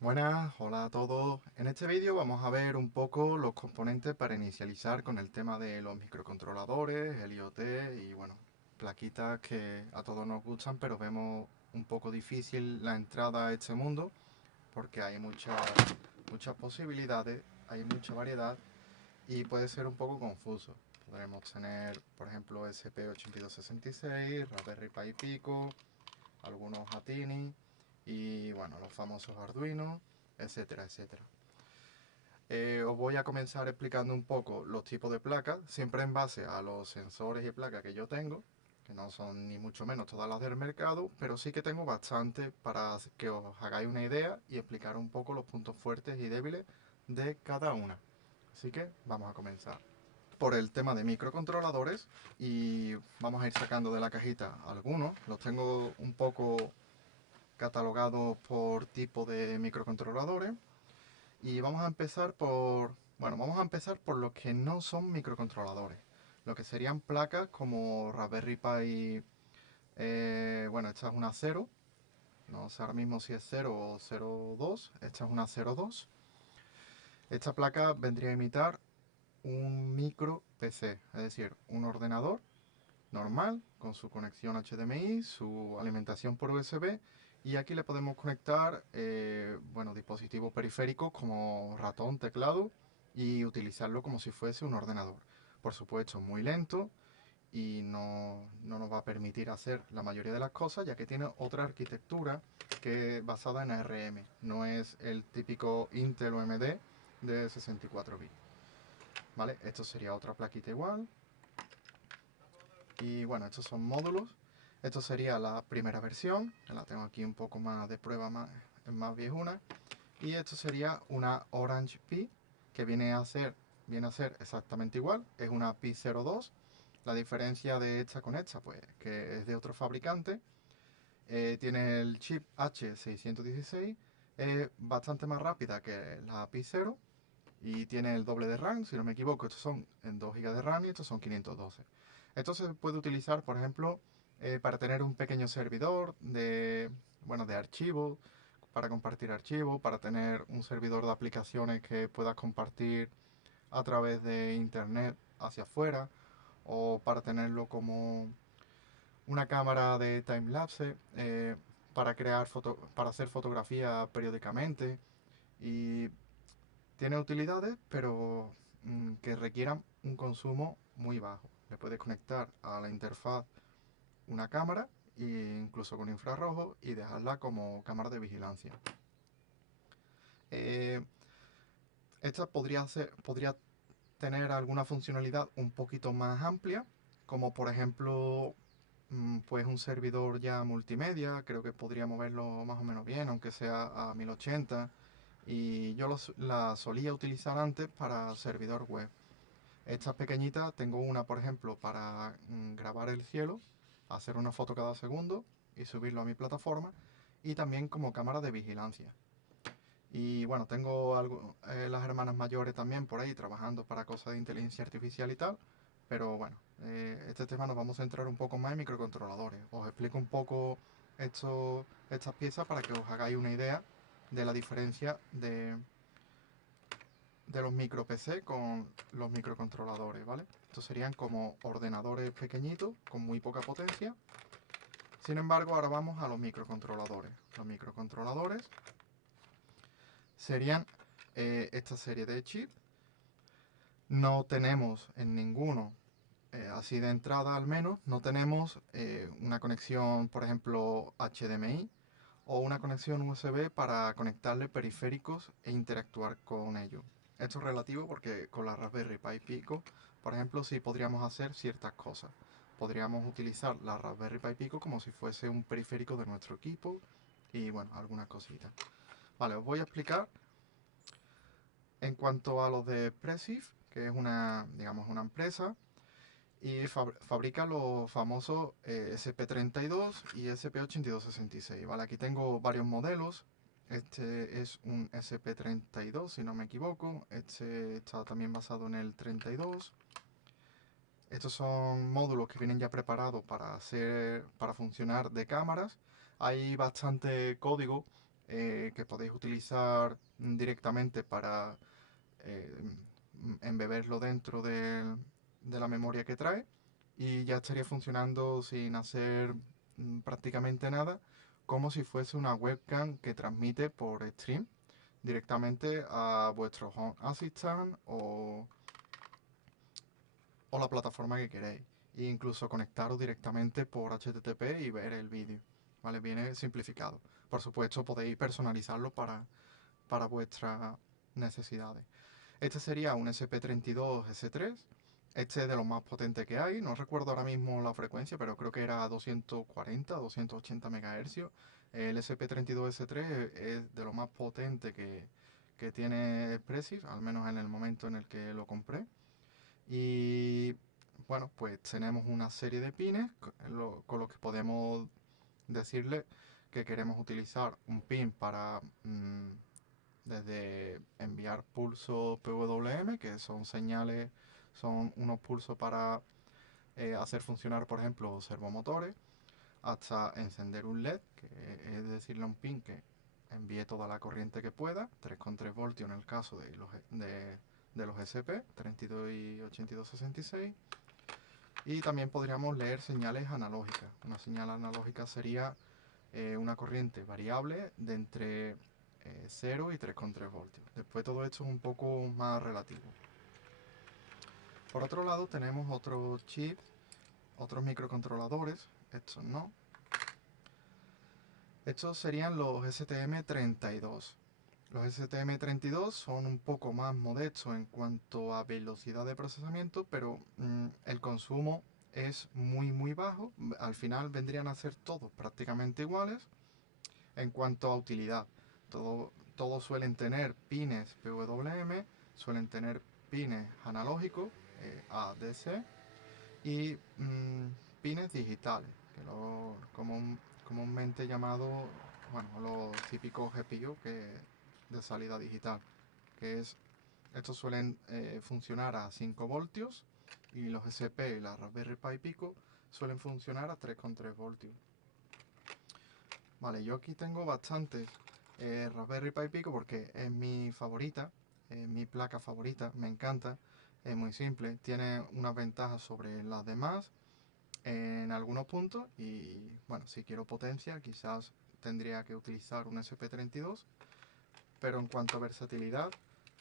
Buenas, hola a todos. En este vídeo vamos a ver un poco los componentes para inicializar con el tema de los microcontroladores, el IoT y bueno, plaquitas que a todos nos gustan, pero vemos un poco difícil la entrada a este mundo porque hay muchas posibilidades, hay mucha variedad y puede ser un poco confuso. Podremos tener, por ejemplo, SP8266, Raspberry Pi Pico, algunos Atini y bueno, los famosos Arduino, etcétera, etcétera. Os voy a comenzar explicando un poco los tipos de placas, siempre en base a los sensores y placas que yo tengo, que no son ni mucho menos todas las del mercado, pero sí que tengo bastante para que os hagáis una idea y explicar un poco los puntos fuertes y débiles de cada una. Así que vamos a comenzar por el tema de microcontroladores y vamos a ir sacando de la cajita algunos. Los tengo un poco catalogados por tipo de microcontroladores y vamos a empezar por los que no son microcontroladores, lo que serían placas como Raspberry Pi, bueno, esta es una cero, no sé ahora mismo si es cero o 02, esta es una 02. Esta placa vendría a imitar un micro PC, es decir, un ordenador normal con su conexión HDMI, su alimentación por USB y aquí le podemos conectar bueno, dispositivos periféricos como ratón, teclado y utilizarlo como si fuese un ordenador. Por supuesto, muy lento y no nos va a permitir hacer la mayoría de las cosas ya que tiene otra arquitectura que es basada en ARM, no es el típico Intel o AMD de 64 bits. ¿Vale? Esto sería otra plaquita igual. Y bueno, estos son módulos. Esto sería la primera versión. La tengo aquí un poco más de prueba, más viejuna. Y esto sería una Orange Pi, que viene a ser exactamente igual. Es una Pi 02. La diferencia de esta con esta, pues que es de otro fabricante. Tiene el chip H616. Es bastante más rápida que la Pi 0 y tiene el doble de RAM, si no me equivoco, estos son en 2 GB de RAM y estos son 512. Esto se puede utilizar, por ejemplo, para tener un pequeño servidor bueno, de archivos, para compartir archivos, para tener un servidor de aplicaciones que puedas compartir a través de internet hacia afuera, o para tenerlo como una cámara de timelapse, para hacer fotografía periódicamente y tiene utilidades, pero que requieran un consumo muy bajo. Le puedes conectar a la interfaz una cámara, incluso con infrarrojo, y dejarla como cámara de vigilancia. Eh, Esta podría tener alguna funcionalidad un poquito más amplia, como por ejemplo pues un servidor ya multimedia, creo que podría moverlo más o menos bien, aunque sea a 1080. Y yo la solía utilizar antes para servidor web. Estas pequeñitas, tengo una, por ejemplo, para grabar el cielo, hacer una foto cada segundo y subirlo a mi plataforma, y también como cámara de vigilancia. Y bueno, tengo las hermanas mayores también por ahí trabajando para cosas de inteligencia artificial y tal, pero bueno, este tema nos vamos a centrar un poco más en microcontroladores. Os explico un poco estas piezas para que os hagáis una idea de la diferencia de los micro PC con los microcontroladores, ¿vale? Estos serían como ordenadores pequeñitos con muy poca potencia. Sin embargo, ahora vamos a los microcontroladores. Los microcontroladores serían esta serie de chips. No tenemos en ninguno, así de entrada al menos, no tenemos una conexión, por ejemplo, HDMI o una conexión USB para conectarle periféricos e interactuar con ellos. Esto es relativo porque con la Raspberry Pi Pico, por ejemplo, sí podríamos hacer ciertas cosas. Podríamos utilizar la Raspberry Pi Pico como si fuese un periférico de nuestro equipo y bueno, algunas cositas. Vale, os voy a explicar en cuanto a los de Presif, que es digamos, una empresa y fabrica los famosos SP32 y SP8266, ¿vale? Aquí tengo varios modelos. Este es un SP32, si no me equivoco. Este está también basado en el 32. Estos son módulos que vienen ya preparados para funcionar de cámaras. Hay bastante código que podéis utilizar directamente para eh, embeberlo dentro de la memoria que trae y ya estaría funcionando sin hacer prácticamente nada, como si fuese una webcam que transmite por stream directamente a vuestro Home Assistant o la plataforma que queréis. E incluso conectaros directamente por HTTP y ver el vídeo. ¿Vale? Viene simplificado. Por supuesto, podéis personalizarlo para vuestras necesidades. Este sería un SP32S3. Este es de los más potentes que hay. No recuerdo ahora mismo la frecuencia, pero creo que era 240, 280 MHz. El SP32S3 es de lo más potente que tiene Expressis, al menos en el momento en el que lo compré. Y bueno, pues tenemos una serie de pines con los que podemos decirle que queremos utilizar un pin para desde enviar pulsos PWM, que son señales, son unos pulsos para hacer funcionar, por ejemplo, servomotores, hasta encender un LED, que es decirle a un pin que envíe toda la corriente que pueda, 3,3 voltios en el caso de los SP, 32 y 8266. Y también podríamos leer señales analógicas. Una señal analógica sería una corriente variable de entre 0 y 3,3 voltios. Después todo esto es un poco más relativo. Por otro lado tenemos otros chips, otros microcontroladores, estos no. Estos serían los STM32. Los STM32 son un poco más modestos en cuanto a velocidad de procesamiento, pero el consumo es muy bajo. Al final vendrían a ser todos prácticamente iguales. En cuanto a utilidad, todos suelen tener pines PWM, suelen tener pines analógicos, ADC, y pines digitales, que comúnmente llamados, bueno, los típicos GPIO de salida digital, que es, estos suelen funcionar a 5 voltios y los SP y la Raspberry Pi Pico suelen funcionar a 3,3 voltios. Vale, yo aquí tengo bastantes Raspberry Pi Pico porque es mi favorita, mi placa favorita, me encanta, es muy simple, tiene unas ventajas sobre las demás en algunos puntos y bueno, si quiero potencia quizás tendría que utilizar un SP32, pero en cuanto a versatilidad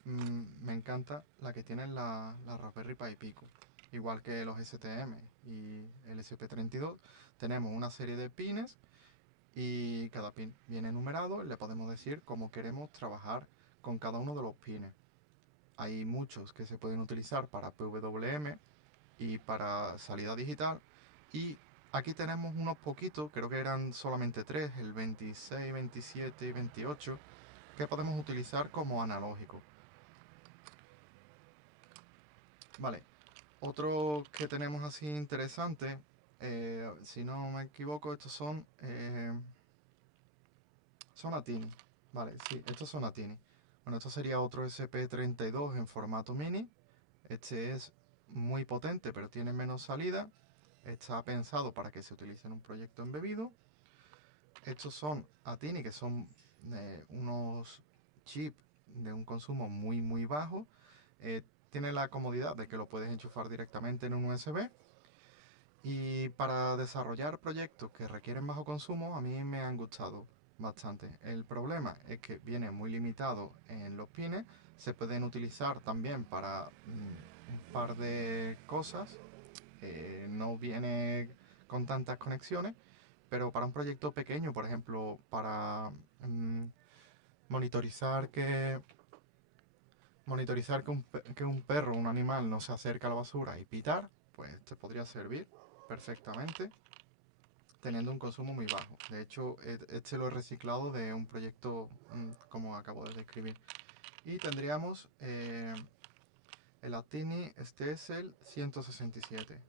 me encanta la que tiene la Raspberry Pi Pico. Igual que los STM y el SP32, tenemos una serie de pines y cada pin viene numerado y le podemos decir cómo queremos trabajar con cada uno de los pines. Hay muchos que se pueden utilizar para PWM y para salida digital y aquí tenemos unos poquitos, creo que eran solamente tres, el 26, 27 y 28, que podemos utilizar como analógico. Vale, otro que tenemos así interesante, si no me equivoco, estos son Atini. Vale, sí, estos son Atini. Bueno, esto sería otro SP32 en formato mini. Este es muy potente, pero tiene menos salida. Está pensado para que se utilice en un proyecto embebido. Estos son Atini, que son unos chips de un consumo muy bajo. Tiene la comodidad de que lo puedes enchufar directamente en un USB. Y para desarrollar proyectos que requieren bajo consumo, a mí me han gustado bastante. El problema es que viene muy limitado en los pines. Se pueden utilizar también para un par de cosas. No viene con tantas conexiones, pero para un proyecto pequeño, por ejemplo, para mm, monitorizar que un perro, un animal, no se acerca a la basura y pitar, pues te podría servir perfectamente teniendo un consumo muy bajo. De hecho, este lo he reciclado de un proyecto como acabo de describir. Y tendríamos el Atini STSL 167.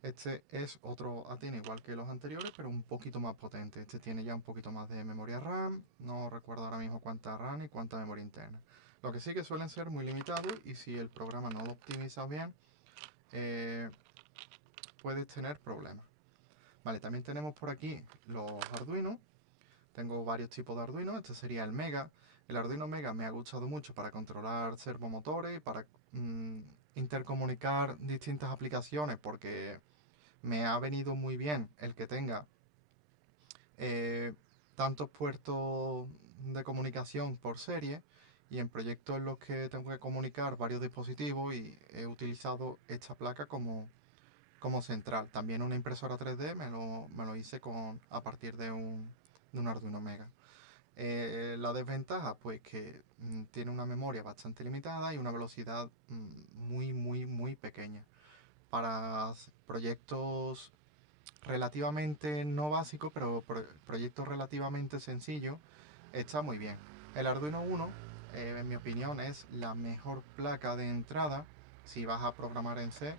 Este es otro Atini igual que los anteriores, pero un poquito más potente. Este tiene ya un poquito más de memoria RAM. No recuerdo ahora mismo cuánta RAM y cuánta memoria interna. Lo que sí que suelen ser muy limitados y si el programa no lo optimiza bien, puedes tener problemas. Vale, también tenemos por aquí los Arduino. Tengo varios tipos de Arduino, este sería el Mega. El Arduino Mega me ha gustado mucho para controlar servomotores, para mm, intercomunicar distintas aplicaciones, porque me ha venido muy bien el que tenga eh, tantos puertos de comunicación por serie, y en proyectos en los que tengo que comunicar varios dispositivos y he utilizado esta placa como central. También una impresora 3D me lo hice a partir de un Arduino Mega. La desventaja, pues que tiene una memoria bastante limitada y una velocidad muy, muy, muy pequeña. Para proyectos relativamente no básicos, pero proyectos relativamente sencillos, está muy bien. El Arduino Uno, en mi opinión, es la mejor placa de entrada si vas a programar en C.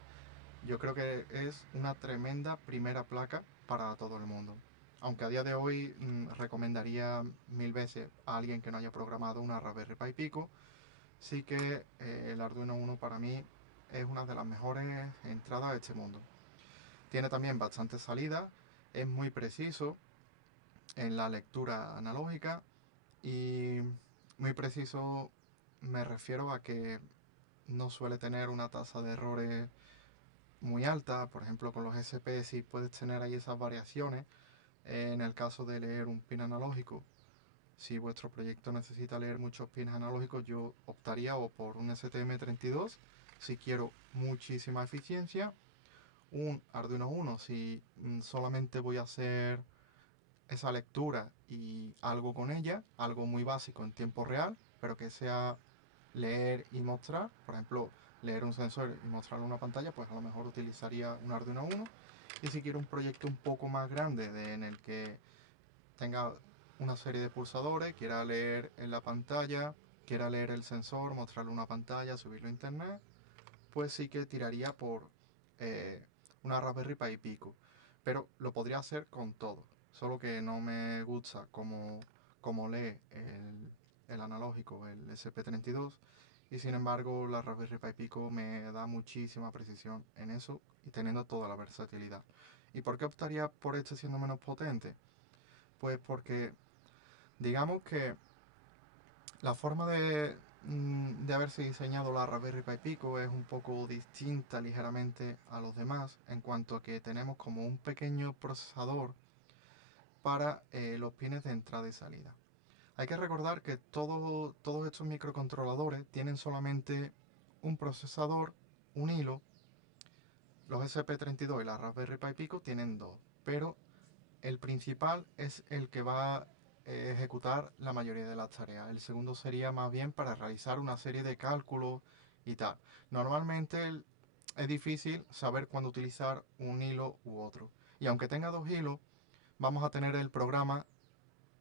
Yo creo que es una tremenda primera placa para todo el mundo. Aunque a día de hoy recomendaría mil veces a alguien que no haya programado una Raspberry Pi Pico, sí que el Arduino Uno para mí es una de las mejores entradas a este mundo. Tiene también bastante salida, es muy preciso en la lectura analógica y muy preciso me refiero a que no suele tener una tasa de errores muy alta. Por ejemplo, con los SP sí puedes tener ahí esas variaciones. En el caso de leer un pin analógico, si vuestro proyecto necesita leer muchos pines analógicos, yo optaría o por un STM32 si quiero muchísima eficiencia, un Arduino Uno si solamente voy a hacer esa lectura y algo con ella, algo muy básico en tiempo real, pero que sea leer y mostrar. Por ejemplo, leer un sensor y mostrarle una pantalla, pues a lo mejor utilizaría un Arduino Uno. Y si quiero un proyecto un poco más grande en el que tenga una serie de pulsadores, quiera leer en la pantalla, quiera leer el sensor, mostrarle una pantalla, subirlo a internet, pues sí que tiraría por eh, una Raspberry Pi Pico. Pero lo podría hacer con todo, solo que no me gusta como lee el analógico, el SP32, y sin embargo la Raspberry Pi Pico me da muchísima precisión en eso y teniendo toda la versatilidad. ¿Y por qué optaría por este siendo menos potente? Pues porque digamos que la forma de haberse diseñado la Raspberry Pi Pico es un poco distinta ligeramente a los demás, en cuanto a que tenemos como un pequeño procesador para los pines de entrada y salida. Hay que recordar que todos estos microcontroladores tienen solamente un procesador, un hilo. Los SP32 y la Raspberry Pi Pico tienen dos, pero el principal es el que va a ejecutar la mayoría de las tareas. El segundo sería más bien para realizar una serie de cálculos y tal. Normalmente es difícil saber cuándo utilizar un hilo u otro. Y aunque tenga dos hilos, vamos a tener el programa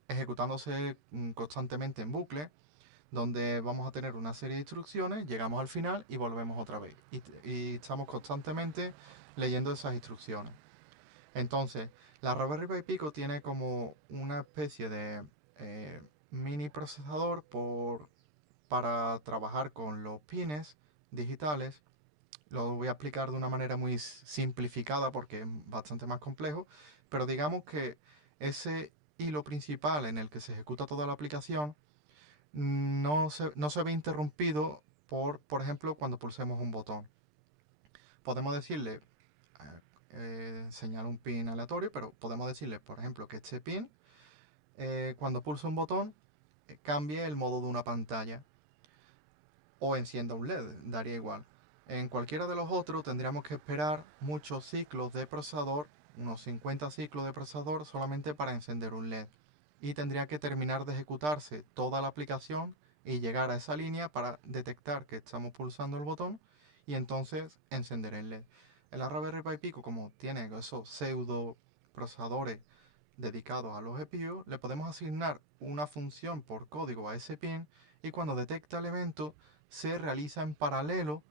ejecutándose constantemente en bucle, donde vamos a tener una serie de instrucciones, llegamos al final y volvemos otra vez. Y estamos constantemente leyendo esas instrucciones. Entonces, la Raspberry Pi Pico tiene como una especie de eh, mini procesador para trabajar con los pines digitales. Lo voy a explicar de una manera muy simplificada porque es bastante más complejo, pero digamos que ese hilo principal en el que se ejecuta toda la aplicación no se ve interrumpido por ejemplo, cuando pulsemos un botón. Podemos decirle, señala un pin aleatorio, pero podemos decirle, por ejemplo, que este pin, cuando pulsa un botón, cambie el modo de una pantalla o encienda un LED, daría igual. En cualquiera de los otros tendríamos que esperar muchos ciclos de procesador, unos 50 ciclos de procesador solamente para encender un LED. Y tendría que terminar de ejecutarse toda la aplicación y llegar a esa línea para detectar que estamos pulsando el botón y entonces encender el LED. El Raspberry Pi Pico, como tiene esos pseudo procesadores dedicados a los GPU, le podemos asignar una función por código a ese pin y cuando detecta el evento se realiza en paralelo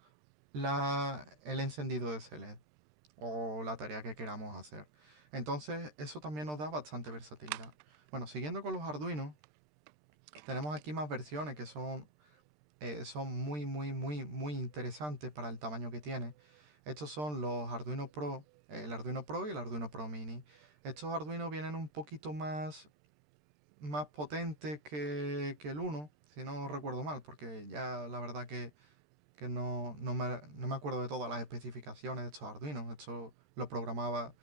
el encendido de ese LED o la tarea que queramos hacer. Entonces eso también nos da bastante versatilidad. Bueno, siguiendo con los Arduino, tenemos aquí más versiones que son muy, muy, muy, muy interesantes para el tamaño que tiene. Estos son los Arduino Pro, el Arduino Pro y el Arduino Pro Mini. Estos Arduino vienen un poquito más más potente que el uno, si no recuerdo mal, porque ya la verdad que no me acuerdo de todas las especificaciones de estos Arduino. Esto lo programaba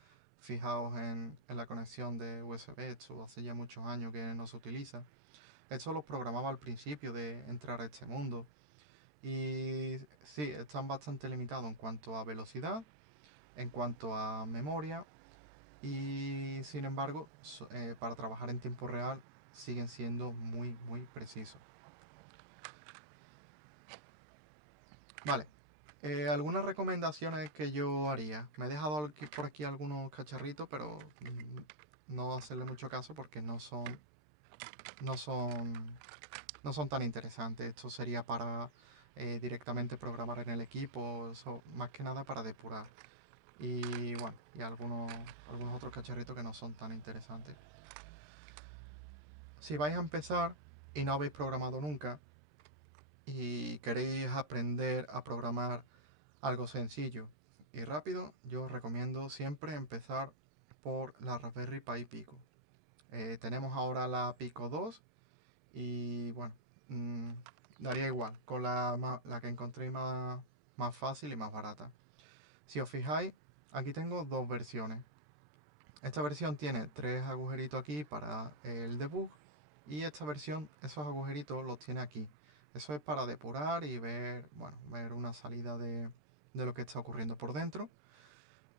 fijaos en la conexión de USB, esto hace ya muchos años que no se utiliza. Esto lo programaba al principio de entrar a este mundo. Y sí, están bastante limitados en cuanto a velocidad, en cuanto a memoria y sin embargo para trabajar en tiempo real siguen siendo muy precisos. Vale, algunas recomendaciones que yo haría. Me he dejado por aquí algunos cacharritos, pero no hacerle mucho caso porque no son, no son tan interesantes. Esto sería para directamente programar en el equipo, más que nada para depurar. Y bueno, y algunos otros cacharritos que no son tan interesantes. Si vais a empezar y no habéis programado nunca y queréis aprender a programar algo sencillo y rápido, yo os recomiendo siempre empezar por la Raspberry Pi Pico. Tenemos ahora la Pico 2 y bueno, mmm, daría igual con la que encontré más fácil y más barata. Si os fijáis, aquí tengo dos versiones. Esta versión tiene tres agujeritos aquí para el debug y esta versión, esos agujeritos los tiene aquí. Eso es para depurar y ver, bueno, ver una salida de lo que está ocurriendo por dentro.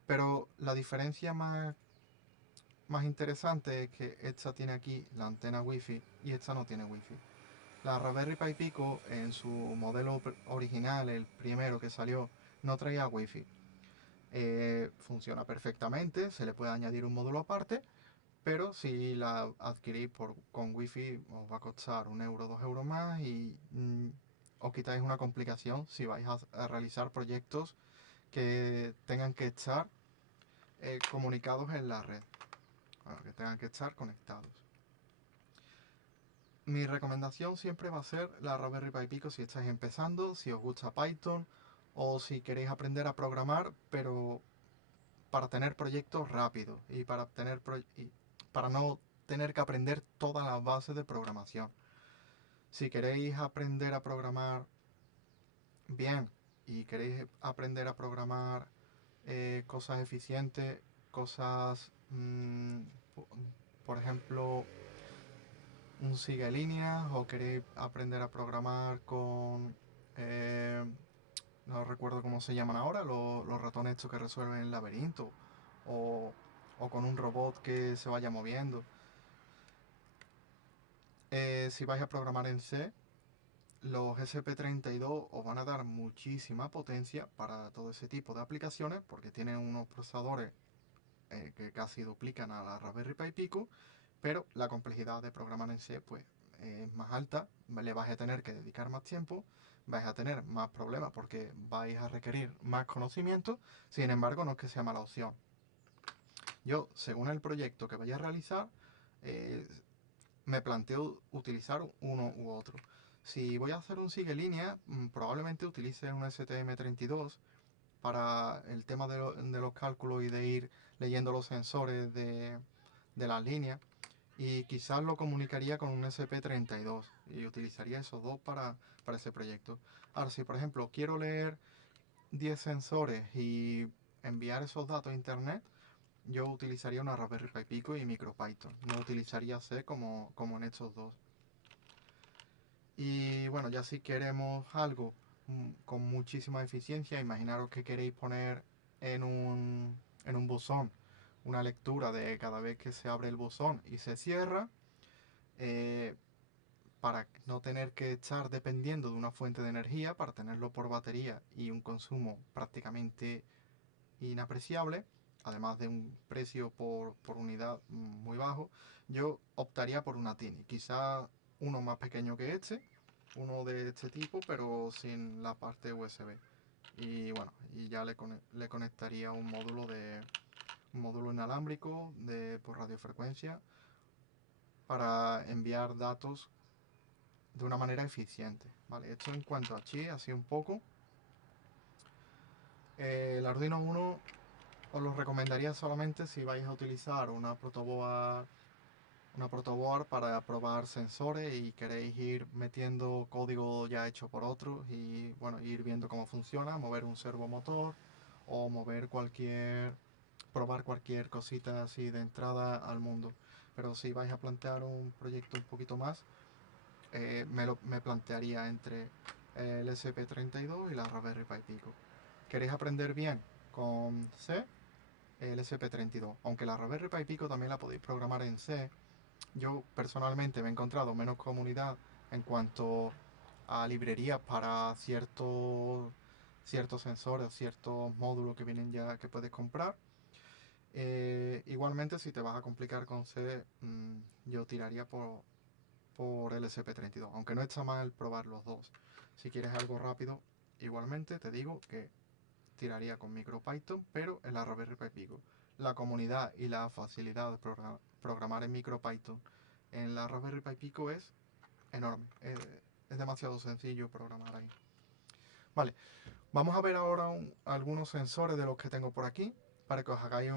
Pero la diferencia más interesante es que esta tiene aquí la antena Wi-Fi y esta no tiene Wi-Fi. La Raspberry Pi Pico en su modelo original, el primero que salió, no traía Wi-Fi. Funciona perfectamente, se le puede añadir un módulo aparte, pero si la adquirís con Wi-Fi os va a costar 1 euro, 2 euros más y os quitáis una complicación si vais a realizar proyectos que tengan que estar comunicados en la red, bueno, que tengan que estar conectados. Mi recomendación siempre va a ser la Raspberry Pi Pico si estáis empezando, si os gusta Python o si queréis aprender a programar, pero para tener proyectos rápidos y para no tener que aprender todas las bases de programación. Si queréis aprender a programar bien y queréis aprender a programar cosas eficientes, cosas, por ejemplo, un sigue líneas o queréis aprender a programar con, no recuerdo cómo se llaman ahora, los ratones estos que resuelven el laberinto o, o con un robot que se vaya moviendo. Si vais a programar en C, los SP32 os van a dar muchísima potencia para todo ese tipo de aplicaciones porque tienen unos procesadores que casi duplican a la Raspberry Pi Pico, pero la complejidad de programar en C pues, es más alta, le vais a tener que dedicar más tiempo, vais a tener más problemas porque vais a requerir más conocimiento, sin embargo no es que sea mala opción. Yo, según el proyecto que vaya a realizar, eh, me planteo utilizar uno u otro. Si voy a hacer un sigue línea, probablemente utilice un STM32 para el tema de los cálculos y de ir leyendo los sensores de las líneas. Y quizás lo comunicaría con un SP32 y utilizaría esos dos para ese proyecto. Ahora, si por ejemplo quiero leer 10 sensores y enviar esos datos a internet, yo utilizaría una Raspberry Pi Pico y MicroPython. No utilizaría C como en estos dos. Y bueno, ya si queremos algo con muchísima eficiencia, imaginaros que queréis poner en un buzón una lectura de cada vez que se abre el buzón y se cierra, eh, para no tener que estar dependiendo de una fuente de energía, para tenerlo por batería y un consumo prácticamente inapreciable, además de un precio por unidad muy bajo, yo optaría por una Tiny. Quizá uno más pequeño que este, uno de este tipo, pero sin la parte USB. Y bueno, y ya le conectaría un módulo inalámbrico por radiofrecuencia para enviar datos de una manera eficiente. Vale, esto en cuanto a chi, así un poco. El Arduino Uno os lo recomendaría solamente si vais a utilizar una protoboard una protoboard para probar sensores y queréis ir metiendo código ya hecho por otros y bueno, ir viendo cómo funciona, mover un servomotor o probar cualquier cosita así de entrada al mundo. Pero si vais a plantear un proyecto un poquito más, me plantearía entre el SP32 y la Raspberry Pi Pico. ¿Queréis aprender bien con C? El SP32. Aunque la Raspberry Pi Pico también la podéis programar en C. Yo personalmente me he encontrado menos comunidad en cuanto a librerías para ciertos sensores, ciertos módulos que vienen ya que puedes comprar. Igualmente, si te vas a complicar con C, yo tiraría por el SP32, aunque no está mal probar los dos. Si quieres algo rápido, igualmente te digo que tiraría con MicroPython, pero en la Raspberry Pi Pico. La comunidad y la facilidad de programar en MicroPython en la Raspberry Pi Pico es enorme. Es demasiado sencillo programar ahí. Vale, vamos a ver ahora algunos sensores de los que tengo por aquí para que os hagáis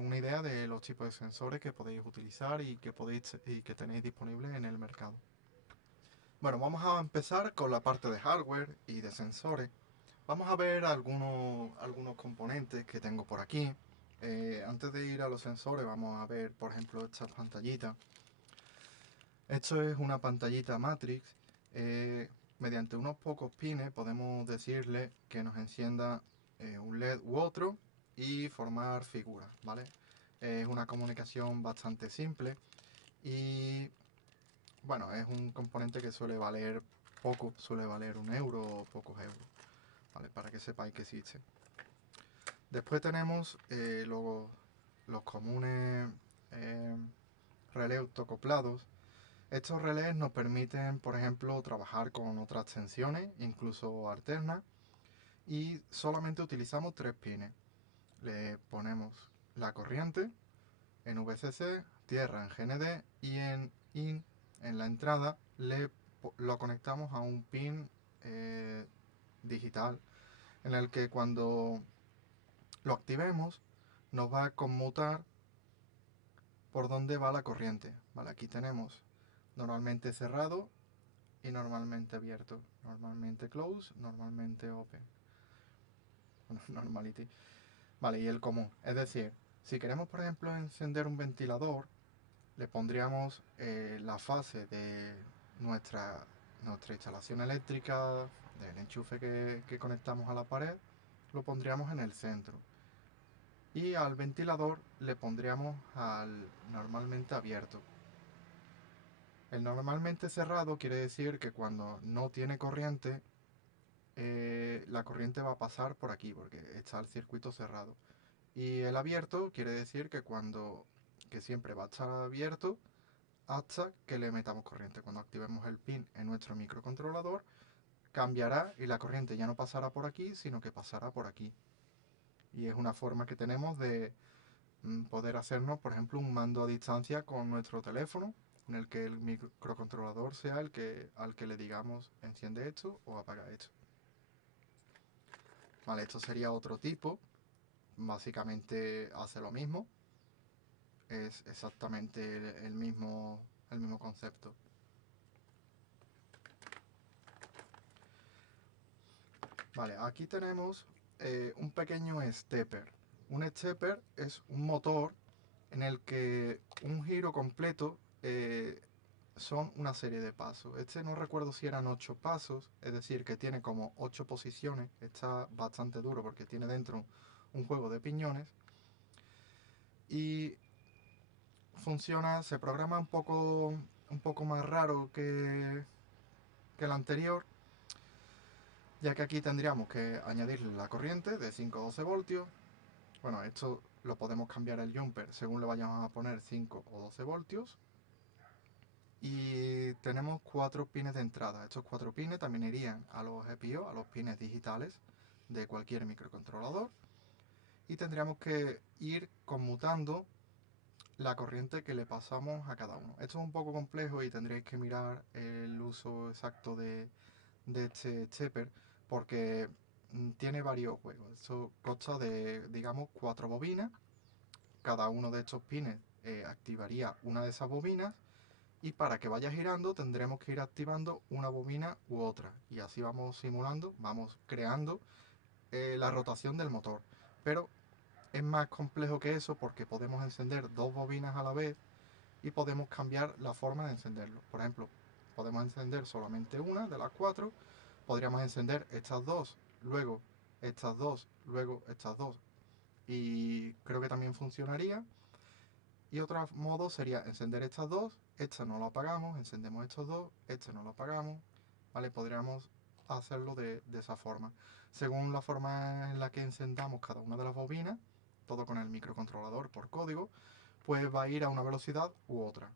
una idea de los tipos de sensores que podéis utilizar y que tenéis disponibles en el mercado. Bueno, vamos a empezar con la parte de hardware y de sensores. Vamos a ver algunos componentes que tengo por aquí. Antes de ir a los sensores, vamos a ver, por ejemplo, esta pantallita. Esto es una pantallita Matrix. Mediante unos pocos pines podemos decirle que nos encienda un LED u otro y formar figuras, ¿vale? Es una comunicación bastante simple y, bueno, es un componente que suele valer poco, suele valer 1 euro o pocos euros, ¿vale? Para que sepáis que existe. Después tenemos los comunes relés autocoplados. Estos relés nos permiten, por ejemplo, trabajar con otras tensiones, incluso alternas, y solamente utilizamos 3 pines. Le ponemos la corriente en VCC, tierra en GND y en IN, en la entrada, lo conectamos a un pin digital en el que cuando lo activemos nos va a conmutar por dónde va la corriente. Vale, aquí tenemos normalmente cerrado y normalmente abierto, normalmente close, normalmente open, normality. Vale, y el común, es decir, si queremos por ejemplo encender un ventilador, le pondríamos la fase de nuestra, nuestra instalación eléctrica, del enchufe que conectamos a la pared, lo pondríamos en el centro. Y al ventilador le pondríamos al normalmente abierto. El normalmente cerrado quiere decir que cuando no tiene corriente, la corriente va a pasar por aquí porque está el circuito cerrado. Y el abierto quiere decir que siempre va a estar abierto hasta que le metamos corriente. Cuando activemos el pin en nuestro microcontrolador, cambiará y la corriente ya no pasará por aquí, sino que pasará por aquí. Y es una forma que tenemos de poder hacernos, por ejemplo, un mando a distancia con nuestro teléfono, en el que el microcontrolador sea al que le digamos enciende esto o apaga esto. Vale, esto sería otro tipo. Básicamente hace lo mismo. Es exactamente el mismo concepto. Vale, aquí tenemos un pequeño stepper. Un stepper es un motor en el que un giro completo son una serie de pasos. Este no recuerdo si eran 8 pasos, es decir, que tiene como 8 posiciones. Está bastante duro porque tiene dentro un juego de piñones. Y funciona, se programa un poco más raro que el anterior, ya que aquí tendríamos que añadirle la corriente de 5 o 12 voltios. Bueno, esto lo podemos cambiar el jumper según le vayamos a poner 5 o 12 voltios. Y tenemos 4 pines de entrada. Estos 4 pines también irían a los GPIO, a los pines digitales de cualquier microcontrolador. Y tendríamos que ir conmutando la corriente que le pasamos a cada uno. Esto es un poco complejo y tendréis que mirar el uso exacto de este stepper porque tiene varios juegos. Esto consta de, digamos, 4 bobinas. Cada uno de estos pines activaría una de esas bobinas, y para que vaya girando tendremos que ir activando una bobina u otra, y así vamos simulando, vamos creando la rotación del motor. Pero es más complejo que eso porque podemos encender dos bobinas a la vez y podemos cambiar la forma de encenderlo. Por ejemplo, podemos encender solamente una de las cuatro, podríamos encender estas dos, luego estas dos, luego estas dos, y creo que también funcionaría. Y otro modo sería encender estas dos, esta no lo apagamos, encendemos estos dos, este no lo apagamos, ¿vale? Podríamos hacerlo de esa forma. Según la forma en la que encendamos cada una de las bobinas, todo con el microcontrolador por código, pues va a ir a una velocidad u otra.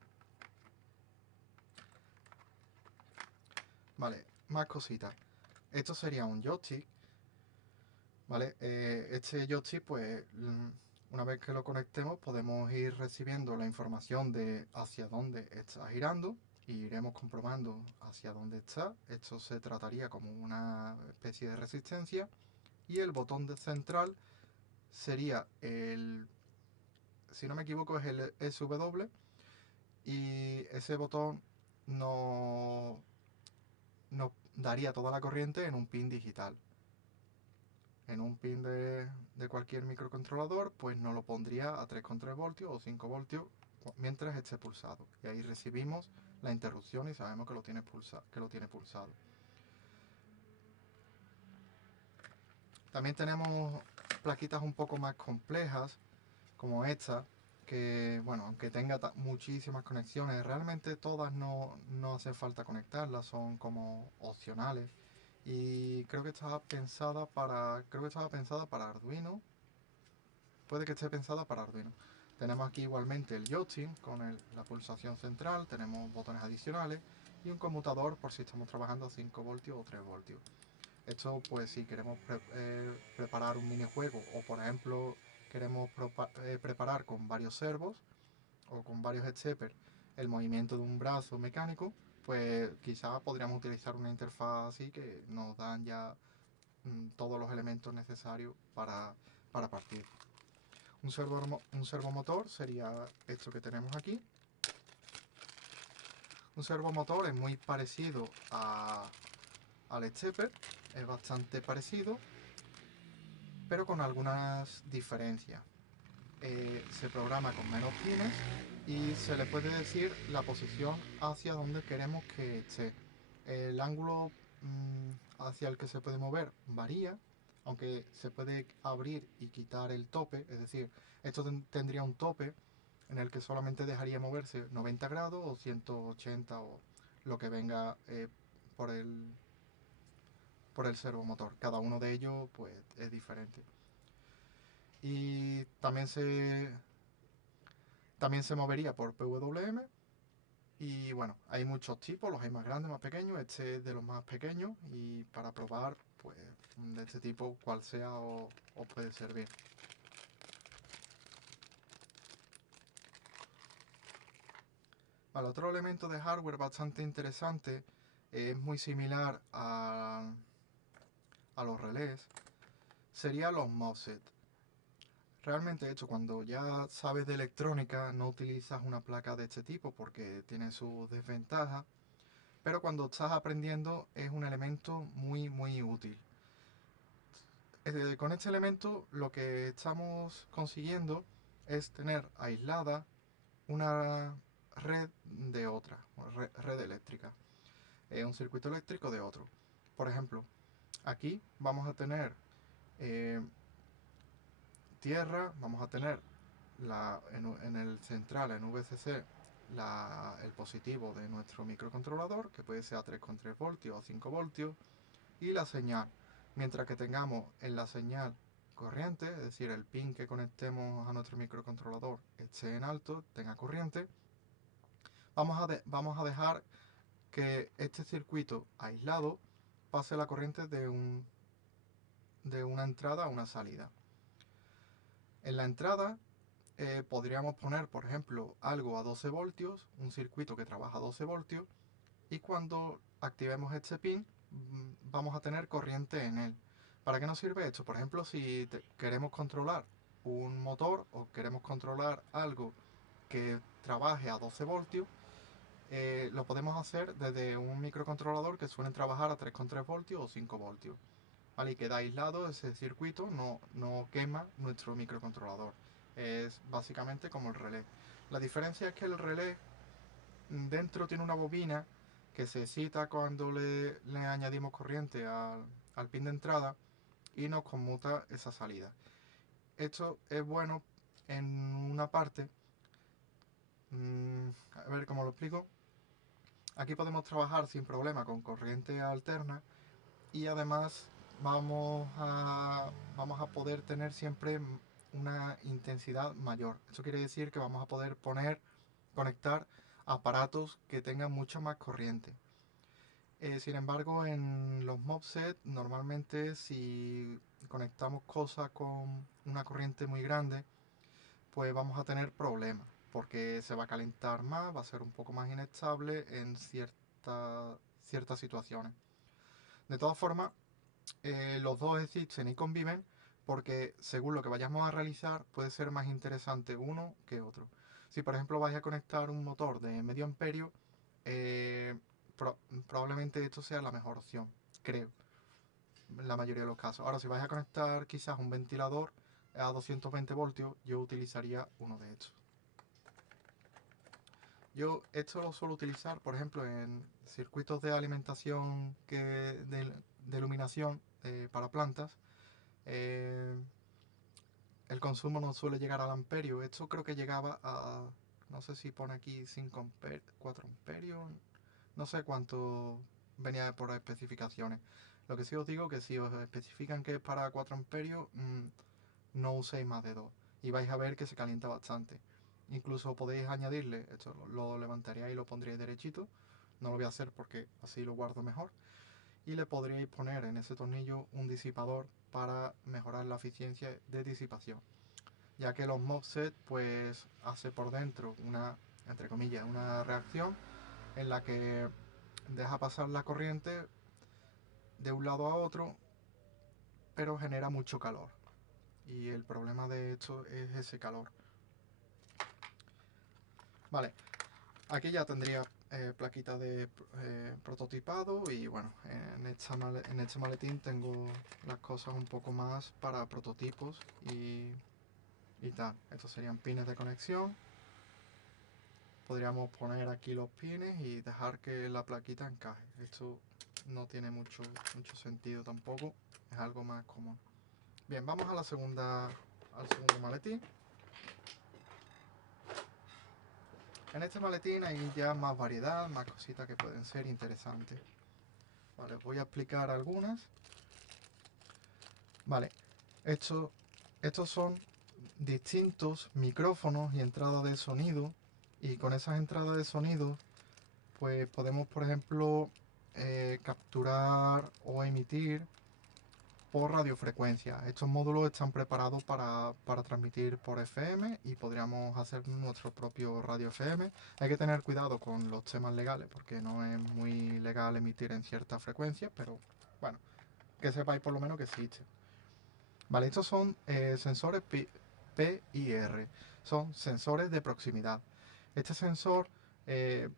Vale, más cositas. Esto sería un joystick, ¿vale? Este joystick, pues, una vez que lo conectemos, podemos ir recibiendo la información de hacia dónde está girando y iremos comprobando hacia dónde está. Esto se trataría como una especie de resistencia. Y el botón de central sería el, si no me equivoco, es el SW. Y ese botón nos daría toda la corriente en un pin digital. En un pin de cualquier microcontrolador, pues nos lo pondría a 3,3 voltios o 5 voltios mientras esté pulsado. Y ahí recibimos la interrupción y sabemos que lo tiene pulsado. También tenemos plaquitas un poco más complejas, como esta, que, bueno, aunque tenga muchísimas conexiones, realmente todas no hace falta conectarlas, son como opcionales. Y creo que estaba pensada para Arduino. Puede que esté pensada para Arduino. Tenemos aquí igualmente el joystick con la pulsación central, tenemos botones adicionales y un conmutador por si estamos trabajando a 5 voltios o 3 voltios. Esto, pues, si queremos preparar un minijuego o, por ejemplo, queremos preparar con varios servos o con varios steppers el movimiento de un brazo mecánico, pues quizás podríamos utilizar una interfaz así que nos dan ya todos los elementos necesarios para partir. Un servomotor sería esto que tenemos aquí. Un servomotor es muy parecido al stepper, es bastante parecido, pero con algunas diferencias. Se programa con menos pines y se le puede decir la posición hacia donde queremos que esté. El ángulo hacia el que se puede mover varía, aunque se puede abrir y quitar el tope, es decir, esto tendría un tope en el que solamente dejaría moverse 90 grados o 180 o lo que venga por el servomotor. Cada uno de ellos, pues, es diferente. Y también se movería por PWM. Y bueno, hay muchos tipos, los hay más grandes, más pequeños. Este es de los más pequeños y para probar, pues, de este tipo, cual sea os puede servir. Vale, otro elemento de hardware bastante interesante, es muy similar a los relés, sería los MOSFET. Realmente, de hecho, cuando ya sabes de electrónica, no utilizas una placa de este tipo porque tiene sus desventajas, pero cuando estás aprendiendo es un elemento muy útil. Con este elemento lo que estamos consiguiendo es tener aislada una red de otra, red eléctrica, un circuito eléctrico de otro. Por ejemplo, aquí vamos a tener eh, tierra, vamos a tener en el central, en VCC, el positivo de nuestro microcontrolador, que puede ser a 3,3 voltios o 5 voltios, y la señal. Mientras que tengamos en la señal corriente, es decir, el pin que conectemos a nuestro microcontrolador esté en alto, tenga corriente, vamos a dejar que este circuito aislado pase la corriente de una entrada a una salida. En la entrada podríamos poner, por ejemplo, algo a 12 voltios, un circuito que trabaja a 12 voltios, y cuando activemos este pin vamos a tener corriente en él. ¿Para qué nos sirve esto? Por ejemplo, si queremos controlar un motor o queremos controlar algo que trabaje a 12 voltios, lo podemos hacer desde un microcontrolador que suelen trabajar a 3,3 voltios o 5 voltios. ¿Vale? Y queda aislado ese circuito, no quema nuestro microcontrolador. Es básicamente como el relé. La diferencia es que el relé dentro tiene una bobina que se excita cuando le añadimos corriente al pin de entrada y nos conmuta esa salida. Esto es bueno en una parte. A ver cómo lo explico. Aquí podemos trabajar sin problema con corriente alterna y además vamos a poder tener siempre una intensidad mayor. Eso quiere decir que vamos a poder conectar aparatos que tengan mucha más corriente. Sin embargo, en los MOSFET normalmente si conectamos cosas con una corriente muy grande, pues vamos a tener problemas, porque se va a calentar más, va a ser un poco más inestable en ciertas situaciones. De todas formas, los dos existen y conviven porque según lo que vayamos a realizar puede ser más interesante uno que otro. Si por ejemplo vais a conectar un motor de medio amperio, eh, probablemente esto sea la mejor opción, creo, en la mayoría de los casos. Ahora, si vais a conectar quizás un ventilador a 220 voltios, yo utilizaría uno de estos. Yo esto lo suelo utilizar, por ejemplo, en circuitos de alimentación de iluminación para plantas. Eh, el consumo no suele llegar al amperio. Esto creo que llegaba a, no sé si pone aquí 5 amperios, 4 amperios, no sé cuánto venía por especificaciones. Lo que sí os digo que si os especifican que es para 4 amperios, no uséis más de 2 y vais a ver que se calienta bastante. Incluso podéis añadirle, esto lo levantaría y lo pondríais derechito. No lo voy a hacer porque así lo guardo mejor. Y le podríais poner en ese tornillo un disipador para mejorar la eficiencia de disipación, ya que los MOSFET pues hace por dentro entre comillas, una reacción en la que deja pasar la corriente de un lado a otro, pero genera mucho calor. Y el problema de esto es ese calor. Vale, aquí ya tendría plaquita de prototipado y bueno, en este maletín tengo las cosas un poco más para prototipos y tal. Estos serían pines de conexión. Podríamos poner aquí los pines y dejar que la plaquita encaje. Esto no tiene mucho sentido tampoco, es algo más común. Bien, vamos a al segundo maletín. En este maletín hay ya más variedad, más cositas que pueden ser interesantes. Vale, os voy a explicar algunas. Vale, estos son distintos micrófonos y entradas de sonido. Y con esas entradas de sonido, pues podemos, por ejemplo, capturar o emitir por radiofrecuencia. Estos módulos están preparados para transmitir por FM y podríamos hacer nuestro propio radio FM. Hay que tener cuidado con los temas legales porque no es muy legal emitir en ciertas frecuencias, pero bueno, que sepáis por lo menos que existe. Vale, estos son sensores PIR, son sensores de proximidad. Este sensor es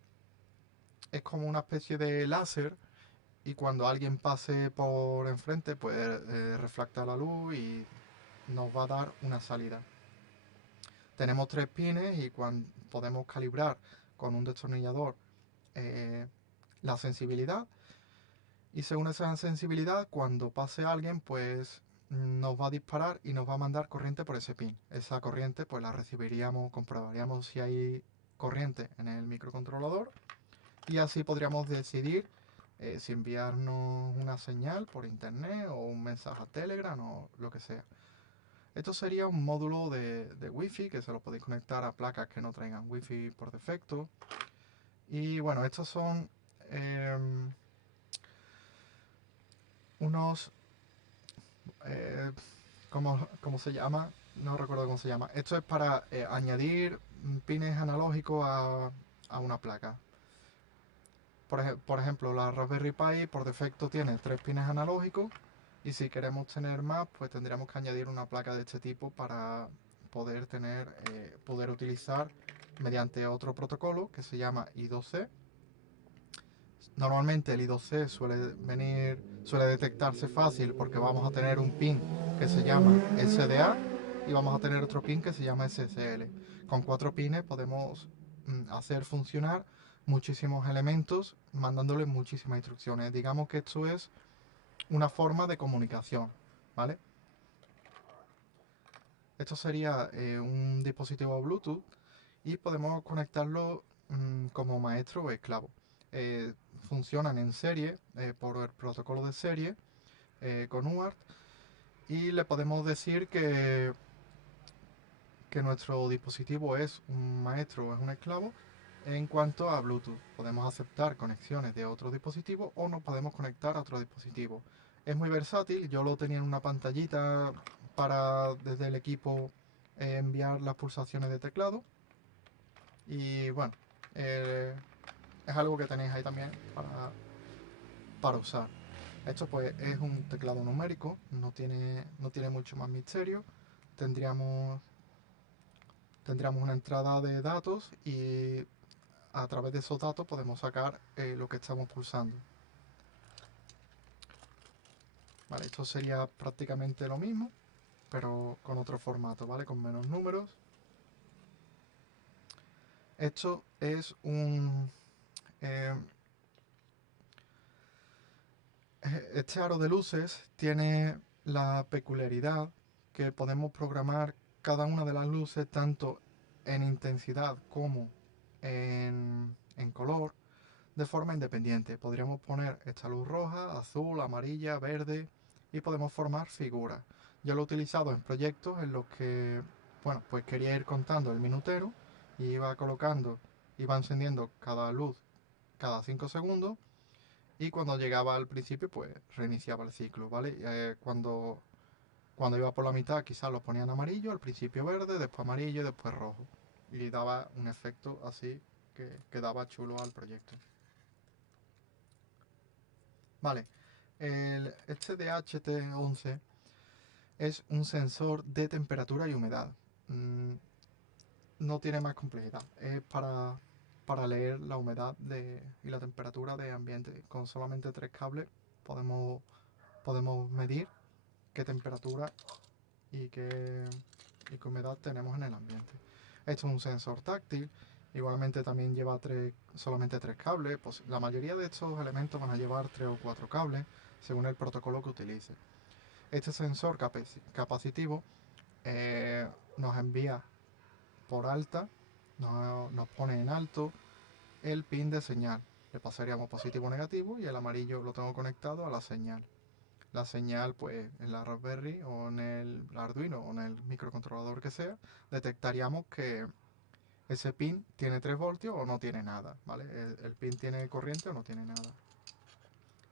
como una especie de láser y cuando alguien pase por enfrente pues refracta la luz y nos va a dar una salida. Tenemos 3 pines y podemos calibrar con un destornillador la sensibilidad y según esa sensibilidad cuando pase alguien pues nos va a disparar y nos va a mandar corriente por ese pin. Esa corriente pues la recibiríamos, comprobaríamos si hay corriente en el microcontrolador y así podríamos decidir si enviarnos una señal por internet o un mensaje a Telegram o lo que sea. Esto sería un módulo de Wi-Fi que se lo podéis conectar a placas que no traigan Wi-Fi por defecto. Y bueno, estos son unos... eh, ¿cómo se llama? No recuerdo cómo se llama. Esto es para añadir pines analógicos a una placa. Por ejemplo, la Raspberry Pi por defecto tiene 3 pines analógicos y si queremos tener más, pues tendríamos que añadir una placa de este tipo para poder utilizar mediante otro protocolo que se llama I2C. Normalmente el I2C suele detectarse fácil porque vamos a tener un pin que se llama SDA y vamos a tener otro pin que se llama SSL. Con 4 pines podemos hacer funcionar muchísimos elementos mandándole muchísimas instrucciones. Digamos que esto es una forma de comunicación, ¿vale? Esto sería un dispositivo Bluetooth y podemos conectarlo como maestro o esclavo. Eh, Funcionan en serie por el protocolo de serie con UART y le podemos decir que nuestro dispositivo es un maestro o es un esclavo. En cuanto a Bluetooth, podemos aceptar conexiones de otro dispositivo o nos podemos conectar a otro dispositivo. Es muy versátil, yo lo tenía en una pantallita para desde el equipo enviar las pulsaciones de teclado y bueno, eh, es algo que tenéis ahí también para usar. Esto pues es un teclado numérico, no tiene mucho más misterio. Tendríamos, tendríamos una entrada de datos y a través de esos datos podemos sacar lo que estamos pulsando. Vale, esto sería prácticamente lo mismo, pero con otro formato, ¿vale? Con menos números. Esto es eh, este aro de luces tiene la peculiaridad que podemos programar cada una de las luces tanto en intensidad como en color de forma independiente. Podríamos poner esta luz roja, azul, amarilla, verde y podemos formar figuras. Yo lo he utilizado en proyectos en los que, bueno, pues quería ir contando el minutero y iba encendiendo cada luz cada 5 segundos y cuando llegaba al principio pues reiniciaba el ciclo, ¿vale? Cuando iba por la mitad quizás lo ponía en amarillo, al principio verde, después amarillo y después rojo. Y daba un efecto así que quedaba chulo al proyecto. Vale, este DHT11 es un sensor de temperatura y humedad. Mm, no tiene más complejidad. Es para leer la humedad y la temperatura de ambiente. Con solamente 3 cables podemos medir qué temperatura y qué humedad tenemos en el ambiente. Esto es un sensor táctil. Igualmente también lleva solamente 3 cables. Pues la mayoría de estos elementos van a llevar 3 o 4 cables según el protocolo que utilice. Este sensor capacitivo nos envía por alta, nos pone en alto el pin de señal. Le pasaríamos positivo o negativo y el amarillo lo tengo conectado a la señal. La señal, pues en la Raspberry o en el Arduino o en el microcontrolador que sea, detectaríamos que ese pin tiene 3 voltios o no tiene nada, ¿vale? El pin tiene corriente o no tiene nada.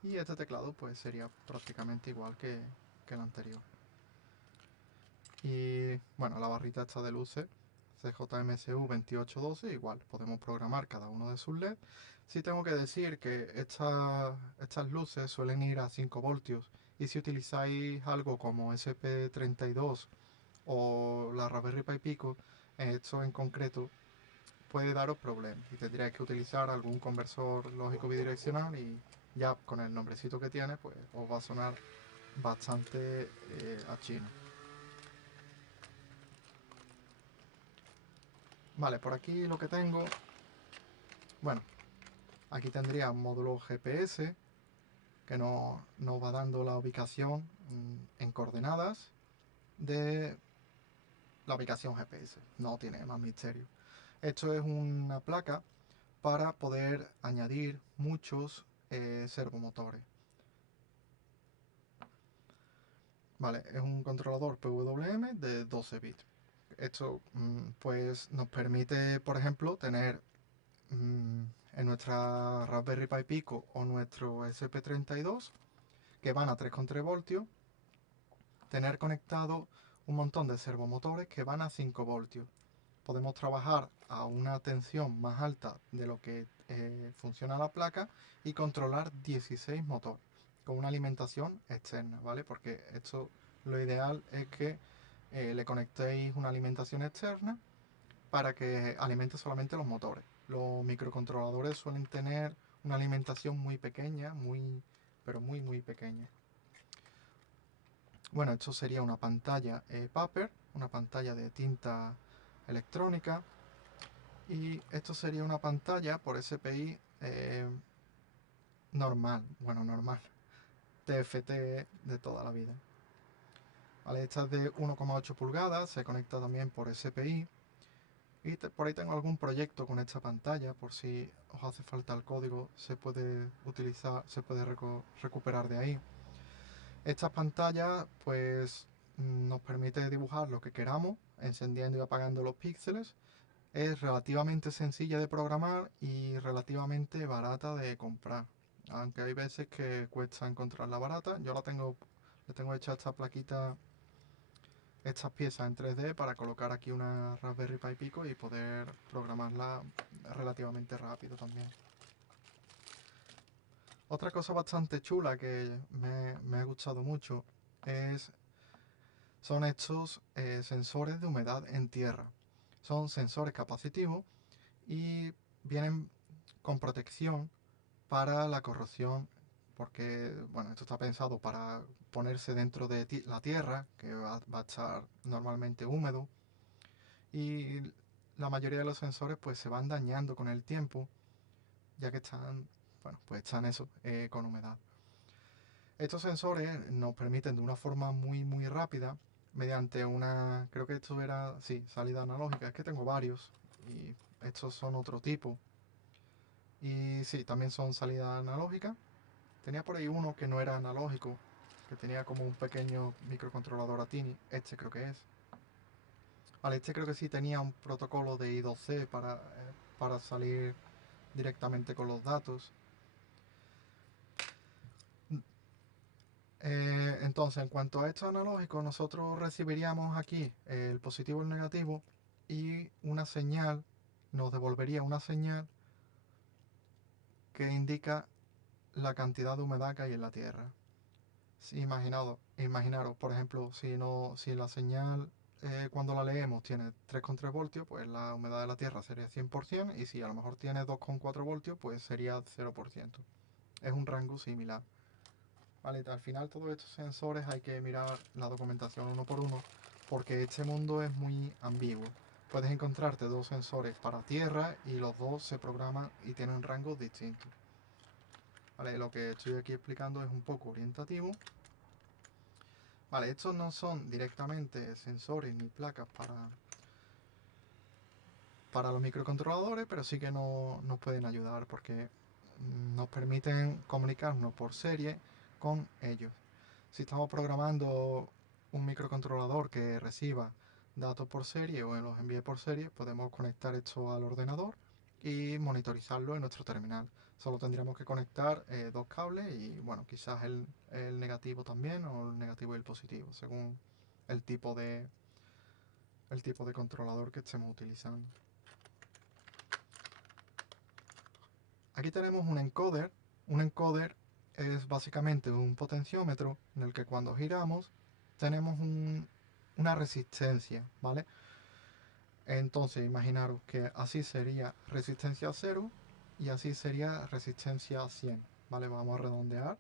Y este teclado pues sería prácticamente igual que el anterior. Y bueno, la barrita esta de luces CJMSU 2812, igual podemos programar cada uno de sus LED. Sí tengo que decir que estas luces suelen ir a 5 voltios y si utilizáis algo como SP32 o la Raspberry Pi Pico, esto en concreto puede daros problemas y tendríais que utilizar algún conversor lógico bidireccional y ya con el nombrecito que tiene pues os va a sonar bastante a chino. Vale, por aquí lo que tengo, bueno, aquí tendría un módulo GPS que nos va dando la ubicación en coordenadas de la ubicación GPS. No tiene más misterio. Esto es una placa para poder añadir muchos servomotores. Vale, es un controlador PWM de 12 bits. Esto pues nos permite, por ejemplo, tener en nuestra Raspberry Pi Pico o nuestro SP32 que van a 3,3 voltios, tener conectado un montón de servomotores que van a 5 voltios. Podemos trabajar a una tensión más alta de lo que funciona la placa y controlar 16 motores con una alimentación externa, ¿vale? Porque esto lo ideal es que le conectéis una alimentación externa para que alimente solamente los motores. Los microcontroladores suelen tener una alimentación muy pequeña, pero muy pequeña. Bueno, esto sería una pantalla Paper, una pantalla de tinta electrónica, y esto sería una pantalla por SPI normal, TFT de toda la vida. Vale, esta es de 1,8 pulgadas, se conecta también por SPI, y por ahí tengo algún proyecto con esta pantalla, por si os hace falta el código, se puede utilizar, se puede recuperar de ahí. Estas pantallas pues nos permite dibujar lo que queramos, encendiendo y apagando los píxeles. Es relativamente sencilla de programar y relativamente barata de comprar. Aunque hay veces que cuesta encontrarla barata. Yo le tengo hecha esta plaquita, estas piezas en 3D para colocar aquí una Raspberry Pi Pico y poder programarla relativamente rápido también. Otra cosa bastante chula que me ha gustado mucho son estos sensores de humedad en tierra. Son sensores capacitivos y vienen con protección para la corrosión, porque bueno, esto está pensado para ponerse dentro de la tierra, que va a estar normalmente húmedo, y la mayoría de los sensores pues se van dañando con el tiempo, ya que están, bueno, pues están eso, con humedad. Estos sensores nos permiten de una forma muy rápida, mediante una, creo que esto era, sí, salida analógica, es que tengo varios, y estos son otro tipo. Y sí, también son salida analógica. Tenía por ahí uno que no era analógico, que tenía como un pequeño microcontrolador ATINI. Este creo que es. Vale, este creo que sí tenía un protocolo de I2C para salir directamente con los datos. Entonces, en cuanto a esto analógico, nosotros recibiríamos aquí el positivo y el negativo, y una señal, nos devolvería una señal que indica la cantidad de humedad que hay en la Tierra. Sí, imaginaros, por ejemplo, si la señal cuando la leemos tiene 3,3 voltios, pues la humedad de la Tierra sería 100%, y si a lo mejor tiene 2,4 voltios, pues sería 0%. Es un rango similar. Vale, al final todos estos sensores hay que mirar la documentación uno por uno, porque este mundo es muy ambiguo. Puedes encontrarte dos sensores para Tierra y los dos se programan y tienen un rango distinto. Vale, lo que estoy aquí explicando es un poco orientativo. Vale, estos no son directamente sensores ni placas para los microcontroladores, pero sí que nos pueden ayudar porque nos permiten comunicarnos por serie con ellos. Si estamos programando un microcontrolador que reciba datos por serie o los envíe por serie, podemos conectar esto al ordenador y monitorizarlo en nuestro terminal. Solo tendríamos que conectar dos cables y bueno, quizás el negativo también, o el negativo y el positivo, según el tipo de controlador que estemos utilizando. Aquí tenemos un encoder. Un encoder es básicamente un potenciómetro en el que cuando giramos tenemos una resistencia, ¿vale? Entonces imaginaros que así sería resistencia 0 y así sería resistencia 100, ¿vale? Vamos a redondear.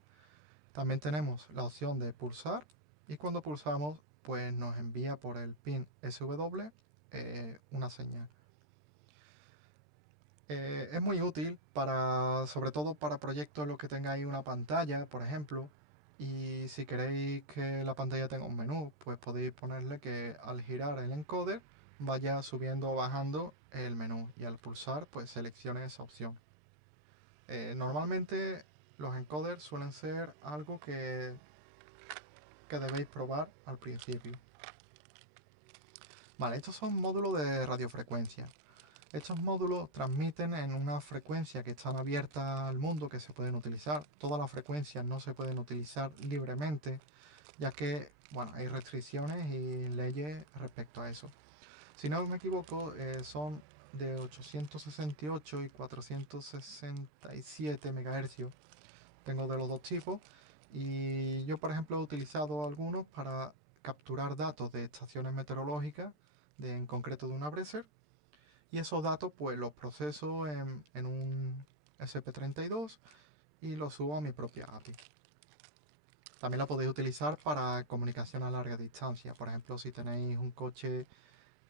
También tenemos la opción de pulsar, y cuando pulsamos pues nos envía por el pin SW una señal. Es muy útil sobre todo para proyectos en los que tengáis una pantalla, por ejemplo, y si queréis que la pantalla tenga un menú, pues podéis ponerle que al girar el encoder vaya subiendo o bajando el menú, y al pulsar pues seleccione esa opción. Normalmente los encoders suelen ser algo que debéis probar al principio. Vale, estos son módulos de radiofrecuencia. Estos módulos transmiten en una frecuencia que están abiertas al mundo, que se pueden utilizar. Todas las frecuencias no se pueden utilizar libremente, ya que bueno, hay restricciones y leyes respecto a eso. Si no me equivoco, son de 868 y 467 MHz. Tengo de los dos tipos, y yo por ejemplo he utilizado algunos para capturar datos de estaciones meteorológicas, en concreto de una Breezer, y esos datos pues los proceso en un SP32 y los subo a mi propia API. También la podéis utilizar para comunicación a larga distancia. Por ejemplo, si tenéis un coche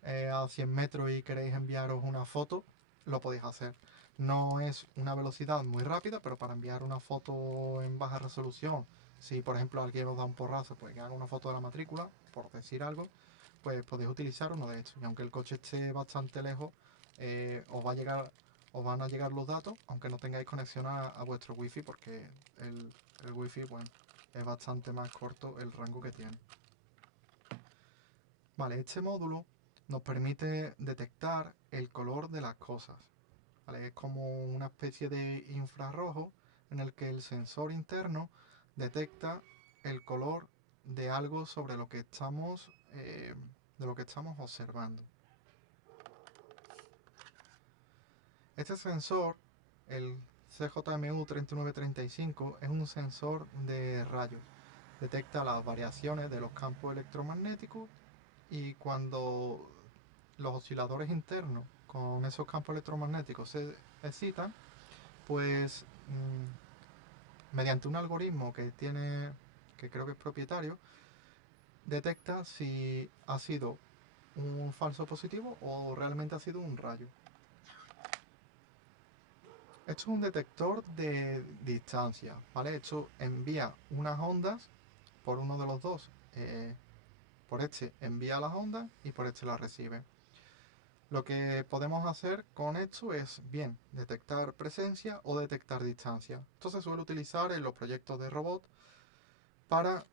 a 100 metros y queréis enviaros una foto, lo podéis hacer. No es una velocidad muy rápida, pero para enviar una foto en baja resolución, si por ejemplo alguien os da un porrazo, pues que haga una foto de la matrícula, por decir algo, pues podéis utilizar uno de estos. Y aunque el coche esté bastante lejos, os van a llegar los datos, aunque no tengáis conexión a vuestro wifi, porque el wifi, bueno, es bastante más corto el rango que tiene. Vale, este módulo nos permite detectar el color de las cosas. ¿Vale? Es como una especie de infrarrojo en el que el sensor interno detecta el color de algo sobre lo que estamos observando. Este sensor, el CJMU 3935, es un sensor de rayos. Detecta las variaciones de los campos electromagnéticos y cuando los osciladores internos con esos campos electromagnéticos se excitan, pues mediante un algoritmo que creo que es propietario, detecta si ha sido un falso positivo o realmente ha sido un rayo. Esto es un detector de distancia, ¿vale? Esto envía unas ondas por uno de los dos. Por este envía las ondas y por este las recibe. Lo que podemos hacer con esto es, bien, detectar presencia o detectar distancia. Esto se suele utilizar en los proyectos de robot para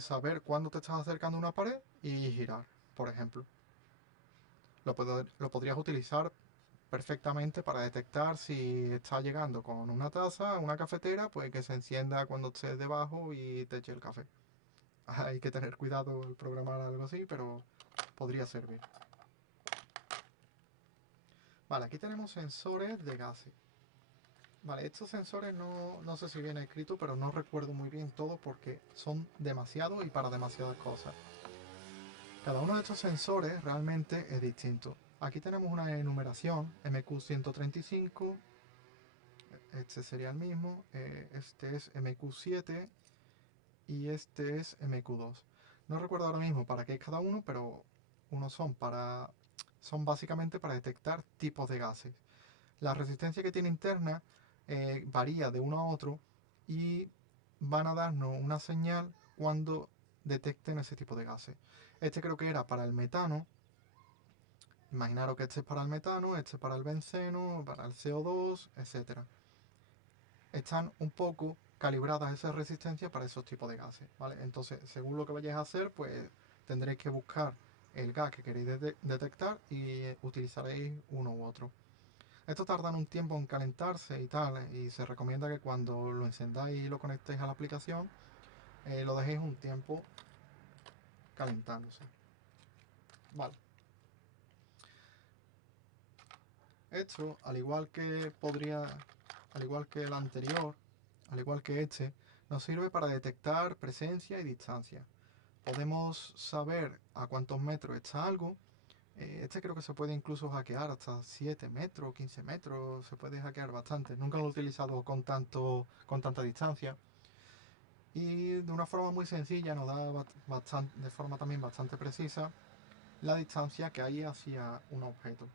saber cuándo te estás acercando a una pared y girar, por ejemplo. Lo podrías utilizar perfectamente para detectar si estás llegando con una taza a una cafetera, pues que se encienda cuando estés debajo y te eche el café. Hay que tener cuidado al programar algo así, pero podría servir. Vale, aquí tenemos sensores de gases. Vale, estos sensores no sé si viene escrito, pero no recuerdo muy bien todo porque son demasiados y para demasiadas cosas. Cada uno de estos sensores realmente es distinto. Aquí tenemos una enumeración, MQ135, este sería el mismo, este es MQ7 y este es MQ2. No recuerdo ahora mismo para qué es cada uno, pero unos son básicamente para detectar tipos de gases. La resistencia que tiene interna varía de uno a otro y van a darnos una señal cuando detecten ese tipo de gases. Este creo que era para el metano. Imaginaros que este es para el metano, este es para el benceno, para el CO2, etc. Están un poco calibradas esas resistencias para esos tipos de gases, ¿vale? Entonces, según lo que vayáis a hacer, pues tendréis que buscar el gas que queréis detectar y utilizaréis uno u otro. Estos tardan un tiempo en calentarse y tal, y se recomienda que cuando lo encendáis y lo conectéis a la aplicación, lo dejéis un tiempo calentándose. Vale. Esto, al igual que el anterior, al igual que este, nos sirve para detectar presencia y distancia. Podemos saber a cuántos metros está algo. Este creo que se puede incluso hackear hasta 7 metros, 15 metros, se puede hackear bastante. Nunca lo he utilizado con tanta distancia. Y de una forma muy sencilla nos da de forma también bastante precisa la distancia que hay hacia un objeto.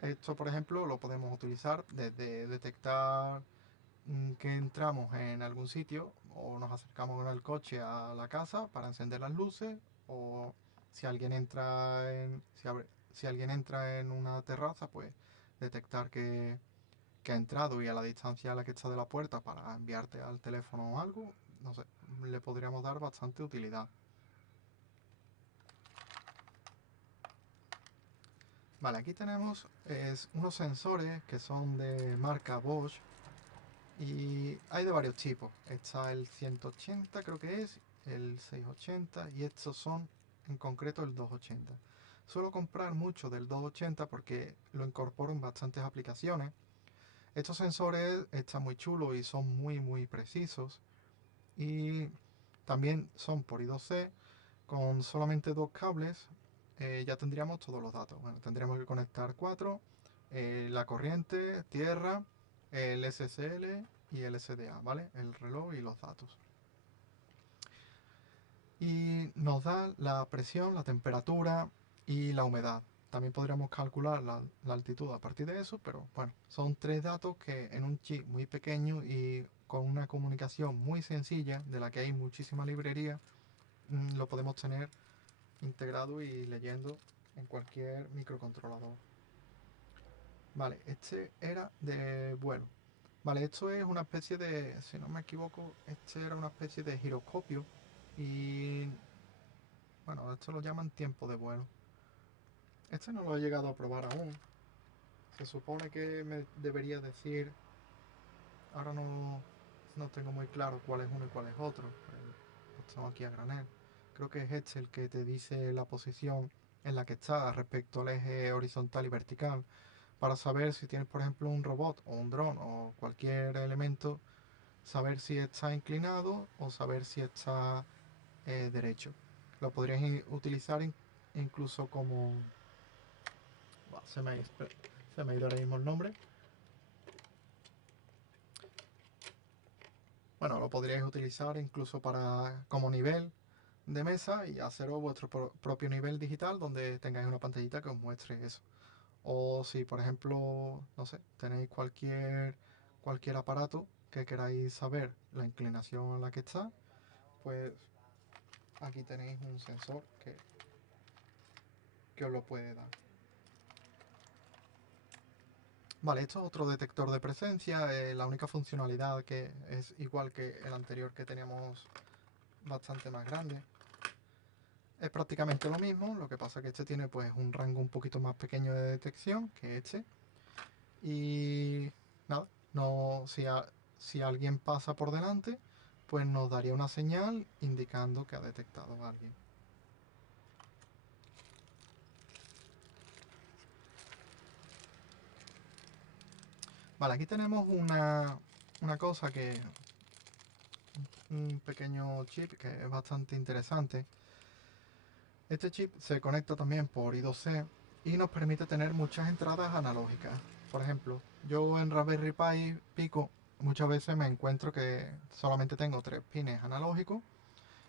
Esto, por ejemplo, lo podemos utilizar desde detectar que entramos en algún sitio o nos acercamos con el coche a la casa para encender las luces, o si alguien entra si alguien entra en una terraza, pues detectar que ha entrado y a la distancia a la que está de la puerta para enviarte al teléfono o algo, no sé, le podríamos dar bastante utilidad. Vale, aquí tenemos unos sensores que son de marca Bosch y hay de varios tipos. Está el 180 creo que es, el 680 y estos son en concreto el 280. Suelo comprar mucho del 280 porque lo incorporo en bastantes aplicaciones. Estos sensores están muy chulos y son muy precisos. Y también son por I2C con solamente dos cables ya tendríamos todos los datos. Bueno, tendríamos que conectar 4, la corriente, tierra, el SSL y el SDA, ¿vale? El reloj y los datos. Y nos da la presión, la temperatura y la humedad. También podríamos calcular la altitud a partir de eso, pero bueno, son 3 datos que en un chip muy pequeño y con una comunicación muy sencilla, de la que hay muchísima librería, lo podemos tener integrado y leyendo en cualquier microcontrolador. Vale, este era de vuelo. Vale, esto es una especie de, si no me equivoco, este era una especie de giroscopio y bueno, esto lo llaman tiempo de vuelo. Este no lo he llegado a probar aún. Se supone que me debería decir, ahora no tengo muy claro cuál es uno y cuál es otro. Lo tengo aquí a granel. Creo que es este el que te dice la posición en la que está respecto al eje horizontal y vertical, para saber si tienes, por ejemplo, un robot o un dron o cualquier elemento, saber si está inclinado o saber si está derecho. Lo podrías utilizar incluso como... Buah, se me ha ido ahora mismo el nombre. Bueno, lo podríais utilizar incluso para como nivel de mesa y haceros vuestro propio nivel digital donde tengáis una pantallita que os muestre eso. O si, por ejemplo, no sé, tenéis cualquier aparato que queráis saber la inclinación en la que está, pues aquí tenéis un sensor que os lo puede dar. Vale, esto es otro detector de presencia. La única funcionalidad que es igual que el anterior que teníamos, bastante más grande. Es prácticamente lo mismo, lo que pasa que este tiene pues un rango un poquito más pequeño de detección que este. Y nada, no, si alguien pasa por delante, pues nos daría una señal indicando que ha detectado a alguien. Vale, aquí tenemos una cosa que... un pequeño chip que es bastante interesante. Este chip se conecta también por I2C y nos permite tener muchas entradas analógicas. Por ejemplo, yo en Raspberry Pi Pico muchas veces me encuentro que solamente tengo 3 pines analógicos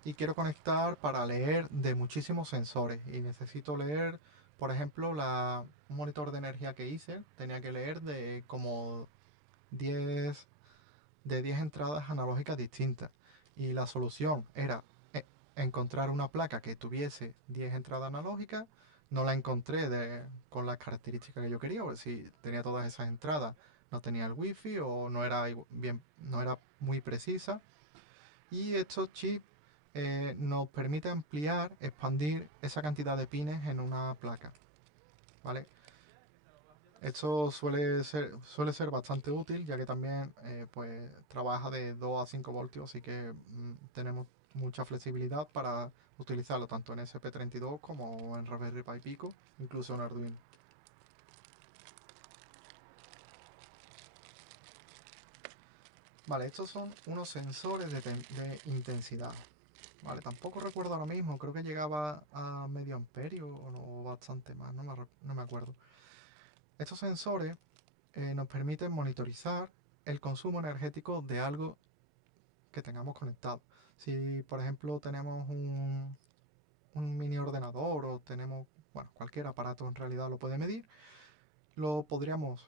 y quiero conectar para leer de muchísimos sensores y necesito leer, por ejemplo, un monitor de energía que hice, tenía que leer de como 10 10 entradas analógicas distintas y la solución era encontrar una placa que tuviese 10 entradas analógicas. No la encontré con las características que yo quería, porque si tenía todas esas entradas no tenía el wifi o no era muy precisa. Y estos chips nos permite ampliar, expandir esa cantidad de pines en una placa, ¿vale? Esto suele ser bastante útil, ya que también pues, trabaja de 2 a 5 voltios, así que tenemos mucha flexibilidad para utilizarlo tanto en SP32 como en Raspberry Pi Pico, incluso en Arduino. Vale, estos son unos sensores de intensidad. Vale, tampoco recuerdo ahora mismo, creo que llegaba a medio amperio o bastante más, no me acuerdo. Estos sensores nos permiten monitorizar el consumo energético de algo que tengamos conectado. Si, por ejemplo, tenemos un mini ordenador o tenemos, bueno, cualquier aparato en realidad lo puede medir, lo podríamos,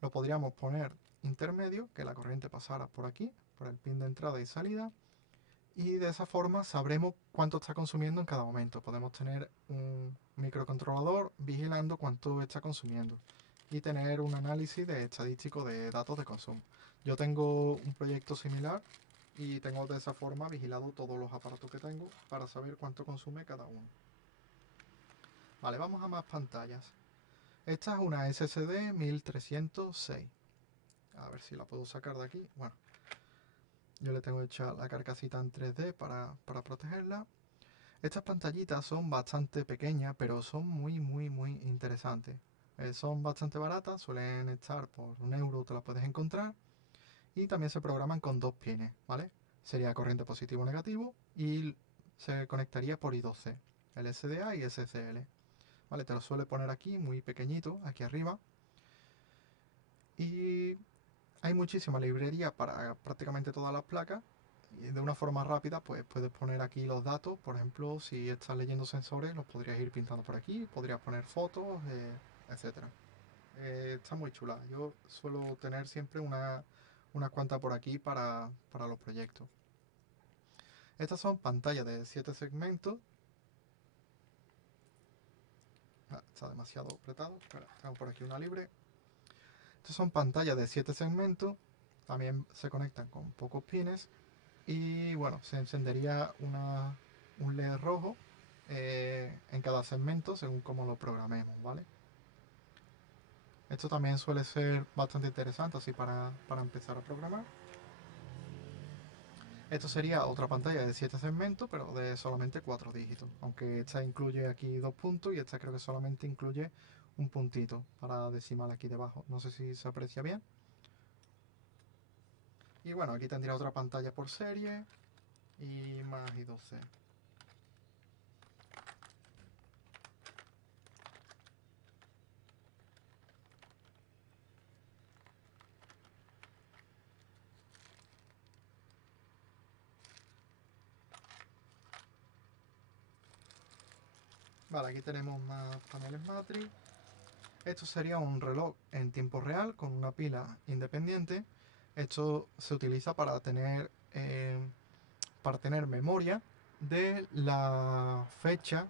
lo podríamos poner intermedio, que la corriente pasara por aquí, por el pin de entrada y salida, y de esa forma sabremos cuánto está consumiendo en cada momento. Podemos tener un microcontrolador vigilando cuánto está consumiendo y tener un análisis estadístico de datos de consumo. Yo tengo un proyecto similar y tengo de esa forma vigilado todos los aparatos que tengo para saber cuánto consume cada uno. Vale, vamos a más pantallas. Esta es una SSD 1306. A ver si la puedo sacar de aquí. Bueno, yo le tengo hecha la carcasita en 3D para protegerla. Estas pantallitas son bastante pequeñas, pero son muy interesantes. Son bastante baratas, suelen estar por 1 euro, te las puedes encontrar. Y también se programan con 2 pines, ¿vale? Sería corriente positivo o negativo y se conectaría por I2C. LSDA y SSL. Vale, te lo suele poner aquí, muy pequeñito, aquí arriba. Y hay muchísima librería para prácticamente todas las placas. Y de una forma rápida, pues puedes poner aquí los datos. Por ejemplo, si estás leyendo sensores, los podrías ir pintando por aquí. Podrías poner fotos, etcétera. Está muy chula. Yo suelo tener siempre unas cuantas por aquí para los proyectos. Estas son pantallas de 7 segmentos. Está demasiado apretado. Espera, tengo por aquí una libre. Estas son pantallas de 7 segmentos. También se conectan con pocos pines. Y bueno, se encendería un LED rojo en cada segmento según cómo lo programemos, ¿vale? Esto también suele ser bastante interesante así para empezar a programar. Esto sería otra pantalla de 7 segmentos, pero de solamente 4 dígitos. Aunque esta incluye aquí 2 puntos y esta creo que solamente incluye un puntito para decimal aquí debajo. No sé si se aprecia bien. Y bueno, aquí tendría otra pantalla por serie y más I2C. Vale, aquí tenemos más paneles matrix. Esto sería un reloj en tiempo real con una pila independiente. Esto se utiliza para tener memoria de la fecha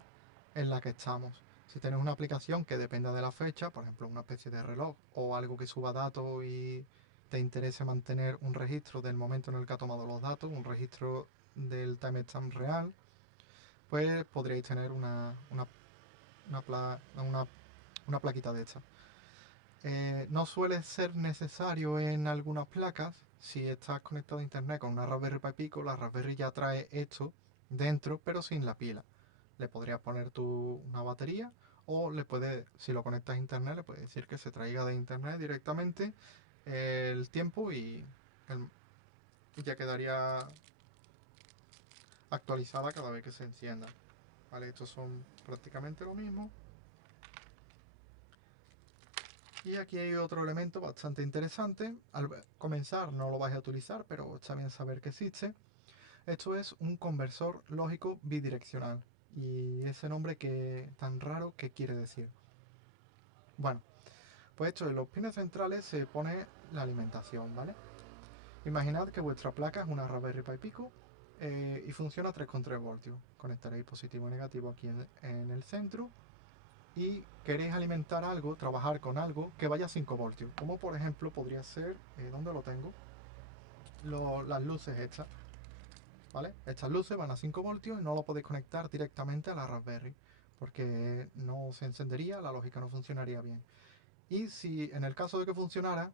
en la que estamos. Si tienes una aplicación que dependa de la fecha, por ejemplo una especie de reloj o algo que suba datos y te interese mantener un registro del momento en el que ha tomado los datos, un registro del timestamp real, pues podríais tener una plaquita de esta. No suele ser necesario en algunas placas. Si estás conectado a internet con una Raspberry Pi Pico, la Raspberry ya trae esto dentro, pero sin la pila. Le podrías poner una batería o si lo conectas a internet, le puedes decir que se traiga de internet directamente el tiempo y ya quedaría actualizada cada vez que se encienda. Vale, estos son prácticamente lo mismo. Y aquí hay otro elemento bastante interesante. Al comenzar no lo vais a utilizar, pero está bien saber que existe. Esto es un conversor lógico bidireccional. Y ese nombre que tan raro, ¿qué quiere decir? Bueno, pues esto en los pines centrales se pone la alimentación, ¿vale? Imaginad que vuestra placa es una Raspberry Pi Pico y funciona a 3,3 voltios. Conectaréis positivo y negativo aquí en el centro y queréis alimentar algo, trabajar con algo que vaya a 5 voltios. Como por ejemplo podría ser, ¿dónde lo tengo? Las luces estas, ¿vale? Estas luces van a 5 voltios y no lo podéis conectar directamente a la Raspberry porque no se encendería, la lógica no funcionaría bien. Y si en el caso de que funcionara,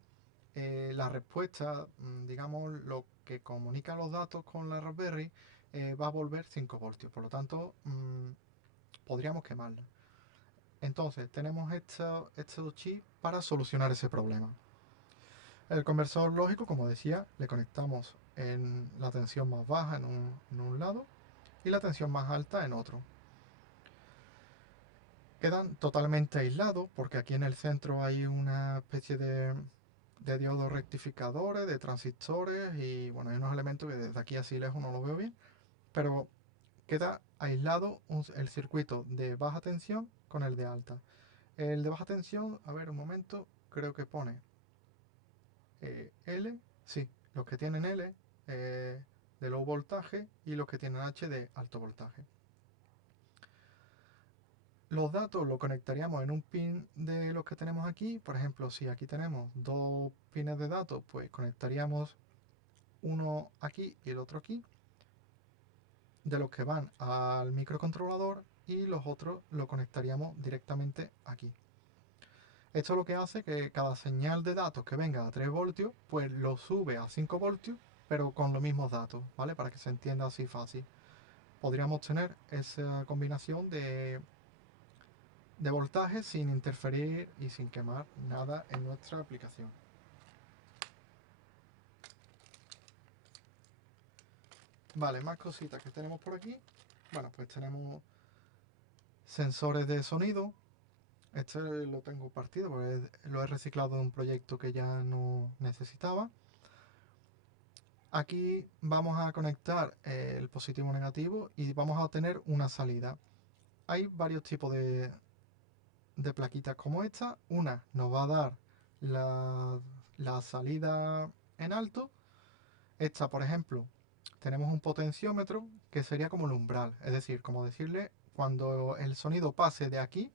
la respuesta, digamos, lo que comunica los datos con la Raspberry, va a volver 5 voltios. Por lo tanto, podríamos quemarla. Entonces, tenemos estos chips para solucionar ese problema. El conversor lógico, como decía, le conectamos en la tensión más baja en un lado y la tensión más alta en otro. Quedan totalmente aislados porque aquí en el centro hay una especie de diodos rectificadores, de transistores y bueno, hay unos elementos que desde aquí así lejos no los veo bien, pero queda aislado el circuito de baja tensión con el de alta. El de baja tensión, a ver un momento, creo que pone L, sí, los que tienen L de low voltaje y los que tienen H de alto voltaje. Los datos los conectaríamos en un pin de los que tenemos aquí. Por ejemplo, si aquí tenemos dos pines de datos, pues conectaríamos uno aquí y el otro aquí, de los que van al microcontrolador y los otros lo conectaríamos directamente aquí. Esto lo que hace que cada señal de datos que venga a 3 voltios, pues lo sube a 5 voltios, pero con los mismos datos, ¿vale? Para que se entienda así fácil. Podríamos tener esa combinación de voltaje sin interferir y sin quemar nada en nuestra aplicación. Vale, más cositas que tenemos por aquí. Bueno, pues tenemos Sensores de sonido. Este lo tengo partido porque lo he reciclado de un proyecto que ya no necesitaba. Aquí vamos a conectar el positivo negativo y vamos a tener una salida. Hay varios tipos de plaquitas como esta. Una nos va a dar la salida en alto. Esta, por ejemplo, tenemos un potenciómetro que sería como el umbral. Es decir, como decirle, cuando el sonido pase de aquí,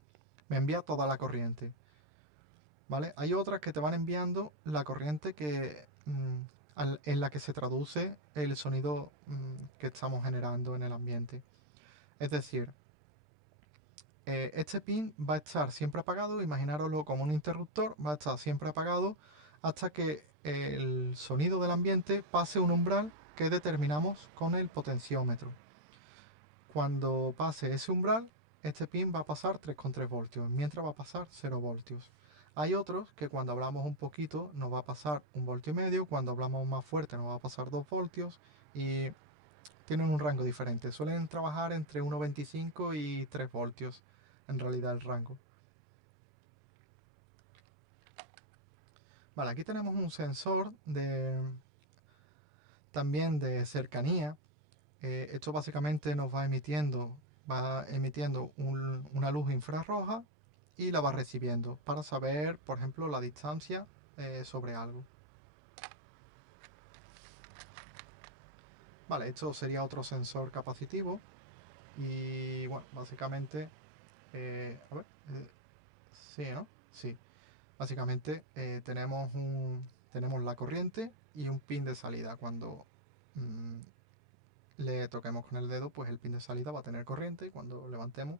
me envía toda la corriente. ¿Vale? Hay otras que te van enviando la corriente en la que se traduce el sonido que estamos generando en el ambiente. Es decir, este pin va a estar siempre apagado, imaginároslo como un interruptor, va a estar siempre apagado hasta que el sonido del ambiente pase un umbral que determinamos con el potenciómetro. Cuando pase ese umbral, este pin va a pasar 3,3 voltios, mientras va a pasar 0 voltios. Hay otros que cuando hablamos un poquito nos va a pasar 1,5 voltios, cuando hablamos más fuerte nos va a pasar 2 voltios y tienen un rango diferente. Suelen trabajar entre 1,25 y 3 voltios en realidad el rango. Vale, aquí tenemos un sensor también de cercanía. Esto básicamente nos va emitiendo una luz infrarroja y la va recibiendo para saber, por ejemplo, la distancia sobre algo. Vale, esto sería otro sensor capacitivo y bueno, básicamente, a ver, sí, ¿no? Sí. Básicamente tenemos la corriente y un pin de salida. Cuando mm, le toquemos con el dedo, pues el pin de salida va a tener corriente y cuando levantemos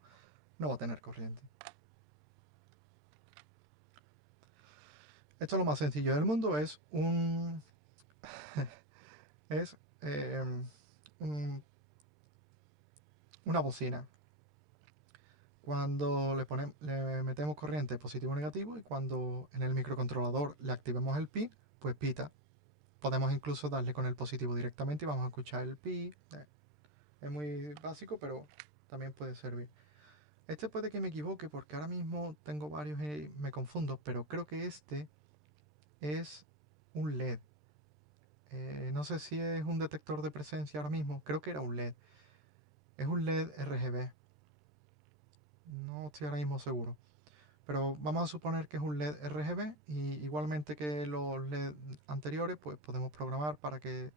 no va a tener corriente. Esto es lo más sencillo del mundo, es eh, un- una bocina. Cuando le metemos corriente positivo o negativo y cuando en el microcontrolador le activemos el pi, pues pita. Podemos incluso darle con el positivo directamente y vamos a escuchar el pi. Es muy básico, pero también puede servir. Este puede que me equivoque porque ahora mismo tengo varios y me confundo, pero creo que este es un LED. No sé si es un detector de presencia ahora mismo, creo que era un LED. Es un LED RGB, no estoy ahora mismo seguro. Pero vamos a suponer que es un LED RGB y igualmente que los LED anteriores, pues podemos programar para que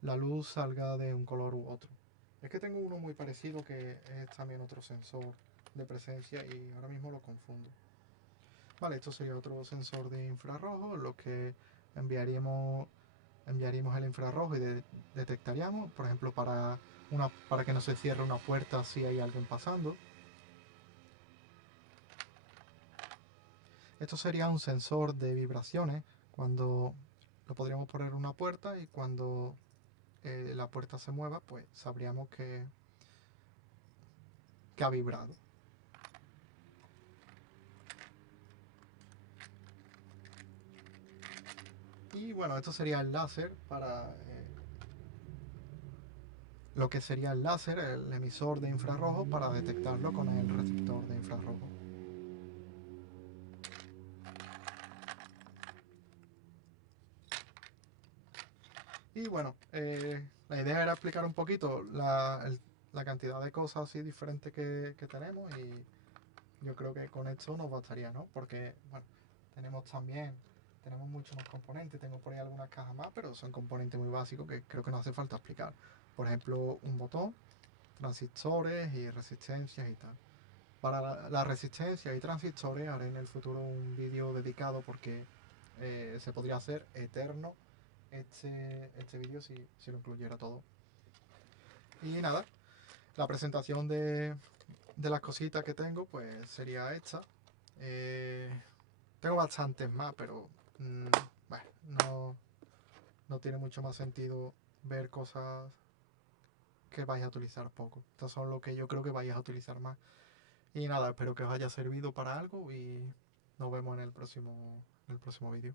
la luz salga de un color u otro. Es que tengo uno muy parecido que es también otro sensor de presencia y ahora mismo lo confundo. Vale, esto sería otro sensor de infrarrojo, lo que enviaríamos el infrarrojo y detectaríamos, por ejemplo, para que no se cierre una puerta si hay alguien pasando. Esto sería un sensor de vibraciones, cuando lo podríamos poner en una puerta y cuando la puerta se mueva, pues sabríamos que ha vibrado. Y bueno, esto sería el láser para lo que sería el láser, el emisor de infrarrojo, para detectarlo con el receptor de infrarrojo. Y bueno, la idea era explicar un poquito la cantidad de cosas así diferentes que tenemos y yo creo que con esto nos bastaría, ¿no? Porque, bueno, tenemos muchos más componentes, tengo por ahí algunas cajas más, pero son componentes muy básicos que creo que no hace falta explicar. Por ejemplo, un botón, transistores y resistencias y tal. Para la resistencia y transistores haré en el futuro un vídeo dedicado porque se podría hacer eterno este vídeo si lo incluyera todo. Y nada, la presentación de las cositas que tengo pues sería esta. Eh, Tengo bastantes más, pero bueno, no tiene mucho más sentido ver cosas que vais a utilizar poco. Estas son lo que yo creo que vais a utilizar más. Y nada, espero que os haya servido para algo y nos vemos en el próximo vídeo.